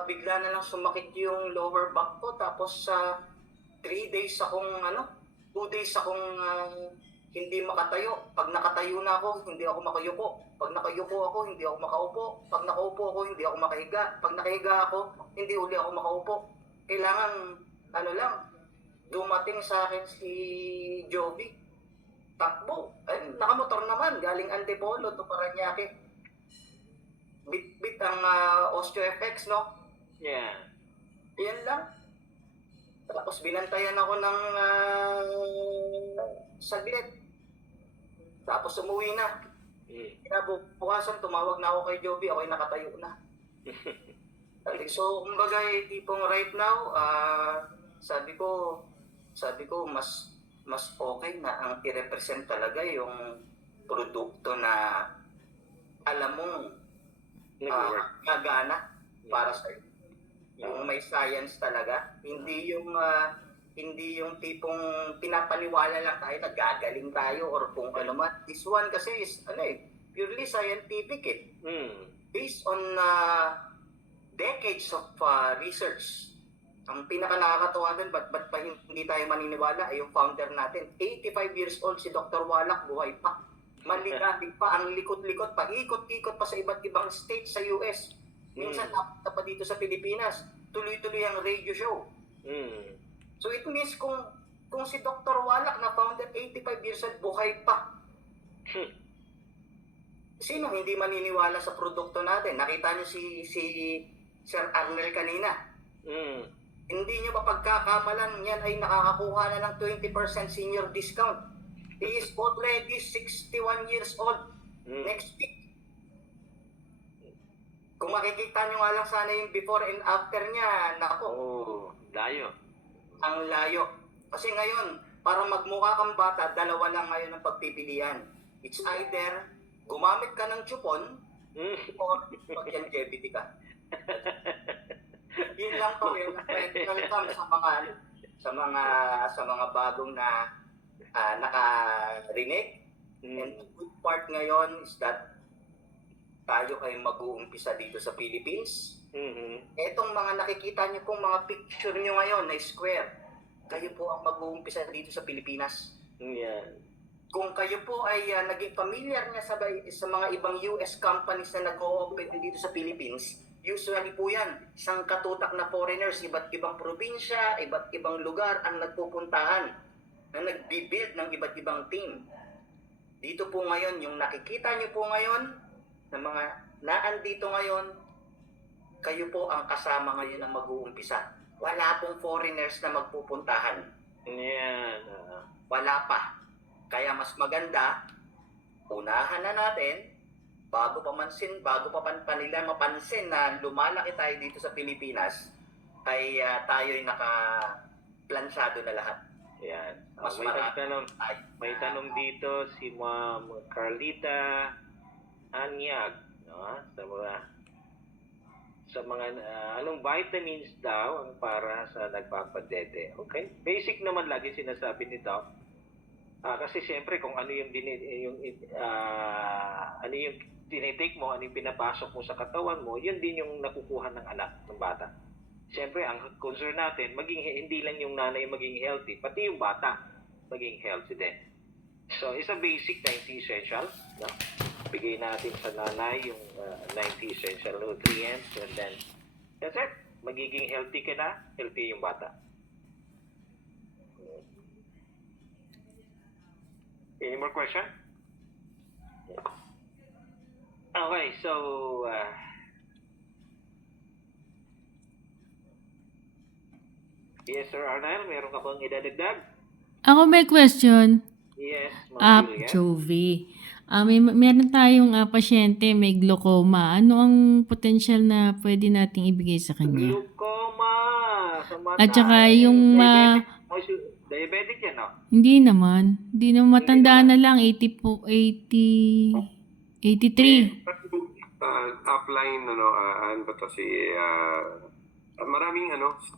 bigla na lang sumakit yung lower back ko. Tapos 2 days akong hindi makatayo. Pag nakatayo na ako, hindi ako makayuko. Pag nakayuko ako, hindi ako makaupo. Pag nakaupo ako, hindi ako makahiga. Pag nakahiga ako, hindi uli ako makaupo. Kailangan, dumating sa akin si Joby. Takbo. Nakamotor naman. Galing Antipolo to Paranaque. Bit ang OsteoFX, no? Yeah. Yan lang. Tapos binantayan ako ng saglit. Tapos umuwi na. Kinabukasan, tumawag na ako kay Joby. Ako'y nakatayo na. So, kumbaga, tipong right now, sabi ko, mas okay na ang i-represent talaga yung produkto na alam mong gagana para sa yung may science talaga, hindi yung tipong pinapaniwala lang tayo na gagaling tayo or kung ano man. This one kasi is purely scientific based on decades of research. Ang pinaka nakakatawa din, ba't pa hindi tayo maniniwala ay yung founder natin. 85 years old si Dr. Wallach, buhay pa. Maligamig pa, ang likot-likot pa, ikot-ikot pa sa iba't ibang states sa US. Minsan napunta pa dito sa Pilipinas, tuloy-tuloy ang radio show. So it means kung si Dr. Wallach na founder 85 years old, buhay pa. Sino hindi maniniwala sa produkto natin? Nakita niyo si Sir Arnel kanina. Hindi nyo mapagkakamalan yan ay nakakakuha na ng 20% senior discount. He is already 61 years old. Next week. Kung makikita nyo nga lang sana yung before and after niya, nako. Layo. Ang layo. Kasi ngayon, para magmukha kang bata, 2 lang ngayon ang pagpipilian. It's either gumamit ka ng chupon or mag-longevity ka. Yun lang po yun. Welcome sa mga bagong na nakarinig. And the good part ngayon is that tayo ay mag-uumpisa dito sa Philippines. Etong mga nakikita niyo pong mga picture niyo ngayon na square, kayo po ang mag-uumpisa dito sa Pilipinas. Kung kayo po ay naging familiar na sa mga ibang US companies na nag-o-open dito sa Philippines, usually po yan, isang katutak na foreigners, iba't ibang probinsya, iba't ibang lugar ang nagpupuntahan na nagbibuild ng iba't ibang team. Dito po ngayon, yung nakikita niyo po ngayon, na mga naandito ngayon, kayo po ang kasama ngayon ang mag-uumpisa. Wala pong foreigners na magpupuntahan. Yan. wala pa. Kaya mas maganda, unahan na natin, bago pa pa nila mapansin na lumalaki tayo dito sa Pilipinas, ay tayo'y naka-plansyado na lahat. Yan. Mas May marami tanong, tayo. may tanong dito si Ma'am Carlita Anyag, no? Sa mga anong vitamins daw ang para sa nagpapadede. Okay? Basic naman lagi sinasabi nito. Kasi siyempre kung ano yung ano yung tinitake mo, ano yung pinapasok mo sa katawan mo, yun din yung nakukuha ng anak ng bata. Siyempre, ang concern natin, hindi lang yung nanay maging healthy, pati yung bata maging healthy din. So, it's a basic 90 essential. No? Bigay natin sa nanay yung 90 essential nutrients and then that's it. Magiging healthy ka na, healthy yung bata. Any more question? Okay, so yes, Sir Arnel, meron ka bang idadagdag? Ako may question. Yes, Ma'am Julia. Jovi. Meron tayong pasyente may glaucoma. Ano ang potensyal na pwede nating ibigay sa kanya? Glaucoma sa mata. At saka yung diabetic yan, no? hindi naman matanda na lang 80 po 83. Upline, ano ba to, maraming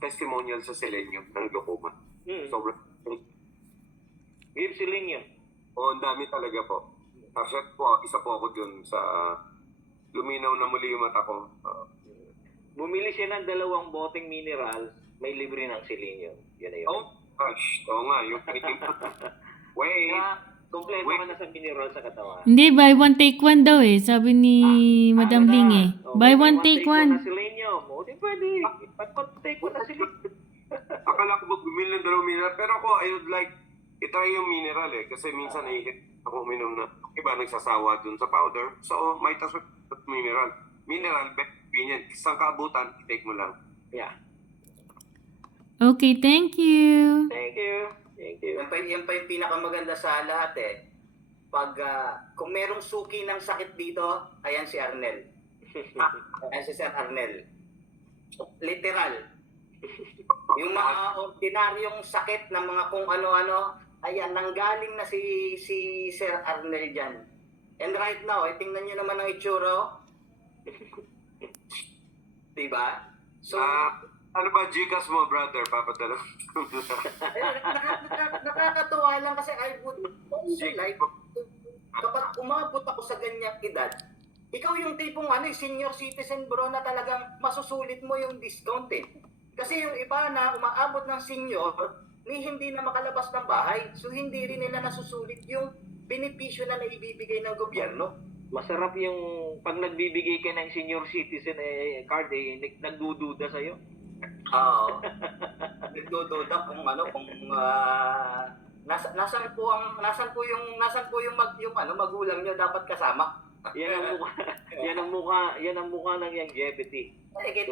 testimonial sa Selenium ng glaucoma. Sobrang, Give selenium. ang dami talaga po. Actually po, isa po ako dun sa luminaw na muli yung mata ko. Bumili siya ng 2 boteng minerals, may libre ng selenium. Yun na yun. Oh, gosh. Oo nga, yung wait. Kompleto ka na sa mineral sa katawan. Hindi, buy one take one daw eh. Sabi ni Madam Ling eh. Buy one take one na one. selenium. O, di pwede. Take one na selenium. Akala ko ba bumili ng 2 mineral, pero ako, I would like itry yung mineral kasi minsan nahihit ako uminom na iba nagsasawa dun sa powder. So, might as well mineral. Mineral, convenient. Isang kaabutan, i-take mo lang. Yeah. Okay, thank you. Thank you. Thank you. Yan pa yung pinakamaganda sa lahat eh. Pag, kung merong suki ng sakit dito, ayan si Arnel. Ayan si Sir Arnel. Literal. Yung mga ordinaryong sakit ng mga kung ano-ano, ayan, nanggaling na si Sir Arnel dyan. And right now, tingnan nyo naman ang itsura. Diba? So, ano ba, Gcash mo, brother? Papadala. nakakatuwa lang kasi I would also like, kapag umabot ako sa ganyang edad, ikaw yung tipong senior citizen bro na talagang masusulit mo yung discount eh. Kasi yung iba na umaabot ng senior, hindi na makalabas ng bahay. So hindi rin nila nasusulit yung benepisyo na naibibigay ng gobyerno. Masarap yung pag nagbibigay ka ng senior citizen card nagdududa sa'yo. Oo. Nagdududa kung nasan po yung magulang niyo dapat kasama. Yan ang mukha ng longevity.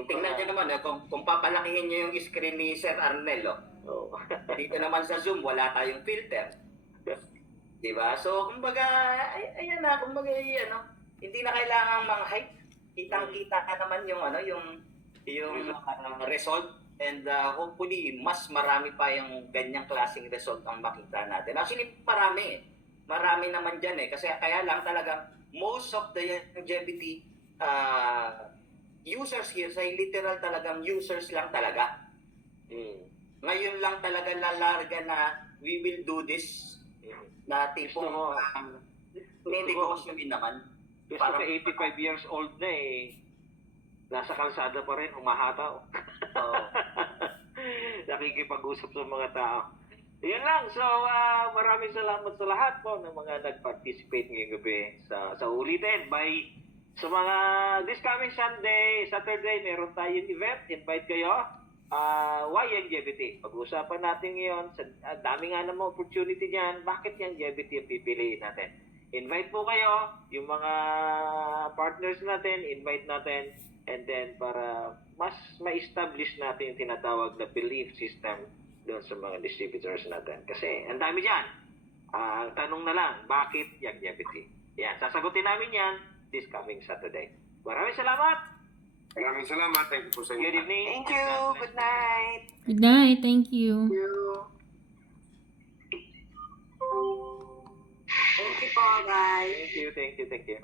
Tingnan niyo naman kung papalakihin niyo yung screen ni Sir Arnel Oh. Dito naman sa Zoom wala tayong filter. Diba? So kumbaga ayan na hindi na kailangan mga hype. Kitang-kita ka naman yung result and hopefully mas marami pa yung ganyang klaseng result ang makita natin. Actually marami naman dyan kasi kaya lang talagang most of the longevity users here say literal talagang users lang talaga. Ngayon lang talaga lalarga na we will do this na tipong ninegosyo din naman. Para 85 years old na nasa kalsada pa rin, humahataw. Nakikipag-usap sa mga tao. Yan lang. So, maraming salamat sa lahat po ng mga nag-participate ngayong gabi sa ulitin. Sa mga this coming Saturday, meron tayong event. Invite kayo. Why longevity? Pag-uusapan natin ngayon. Dami nga naman opportunity niyan. Bakit longevity ang pipiliin natin? Invite po kayo. Yung mga partners natin, invite natin. And then, para mas ma-establish natin yung tinatawag na belief system doon sa mga distributors natin. Kasi ang dami dyan. Ang tanong na lang, bakit longevity? Yan, sasagutin namin yan this coming Saturday. Maraming salamat! Maraming salamat. Thank you po sa inyo. Good evening. Thank you. Good night. Good night. Thank you. Thank you. Thank you po, guys. Thank you.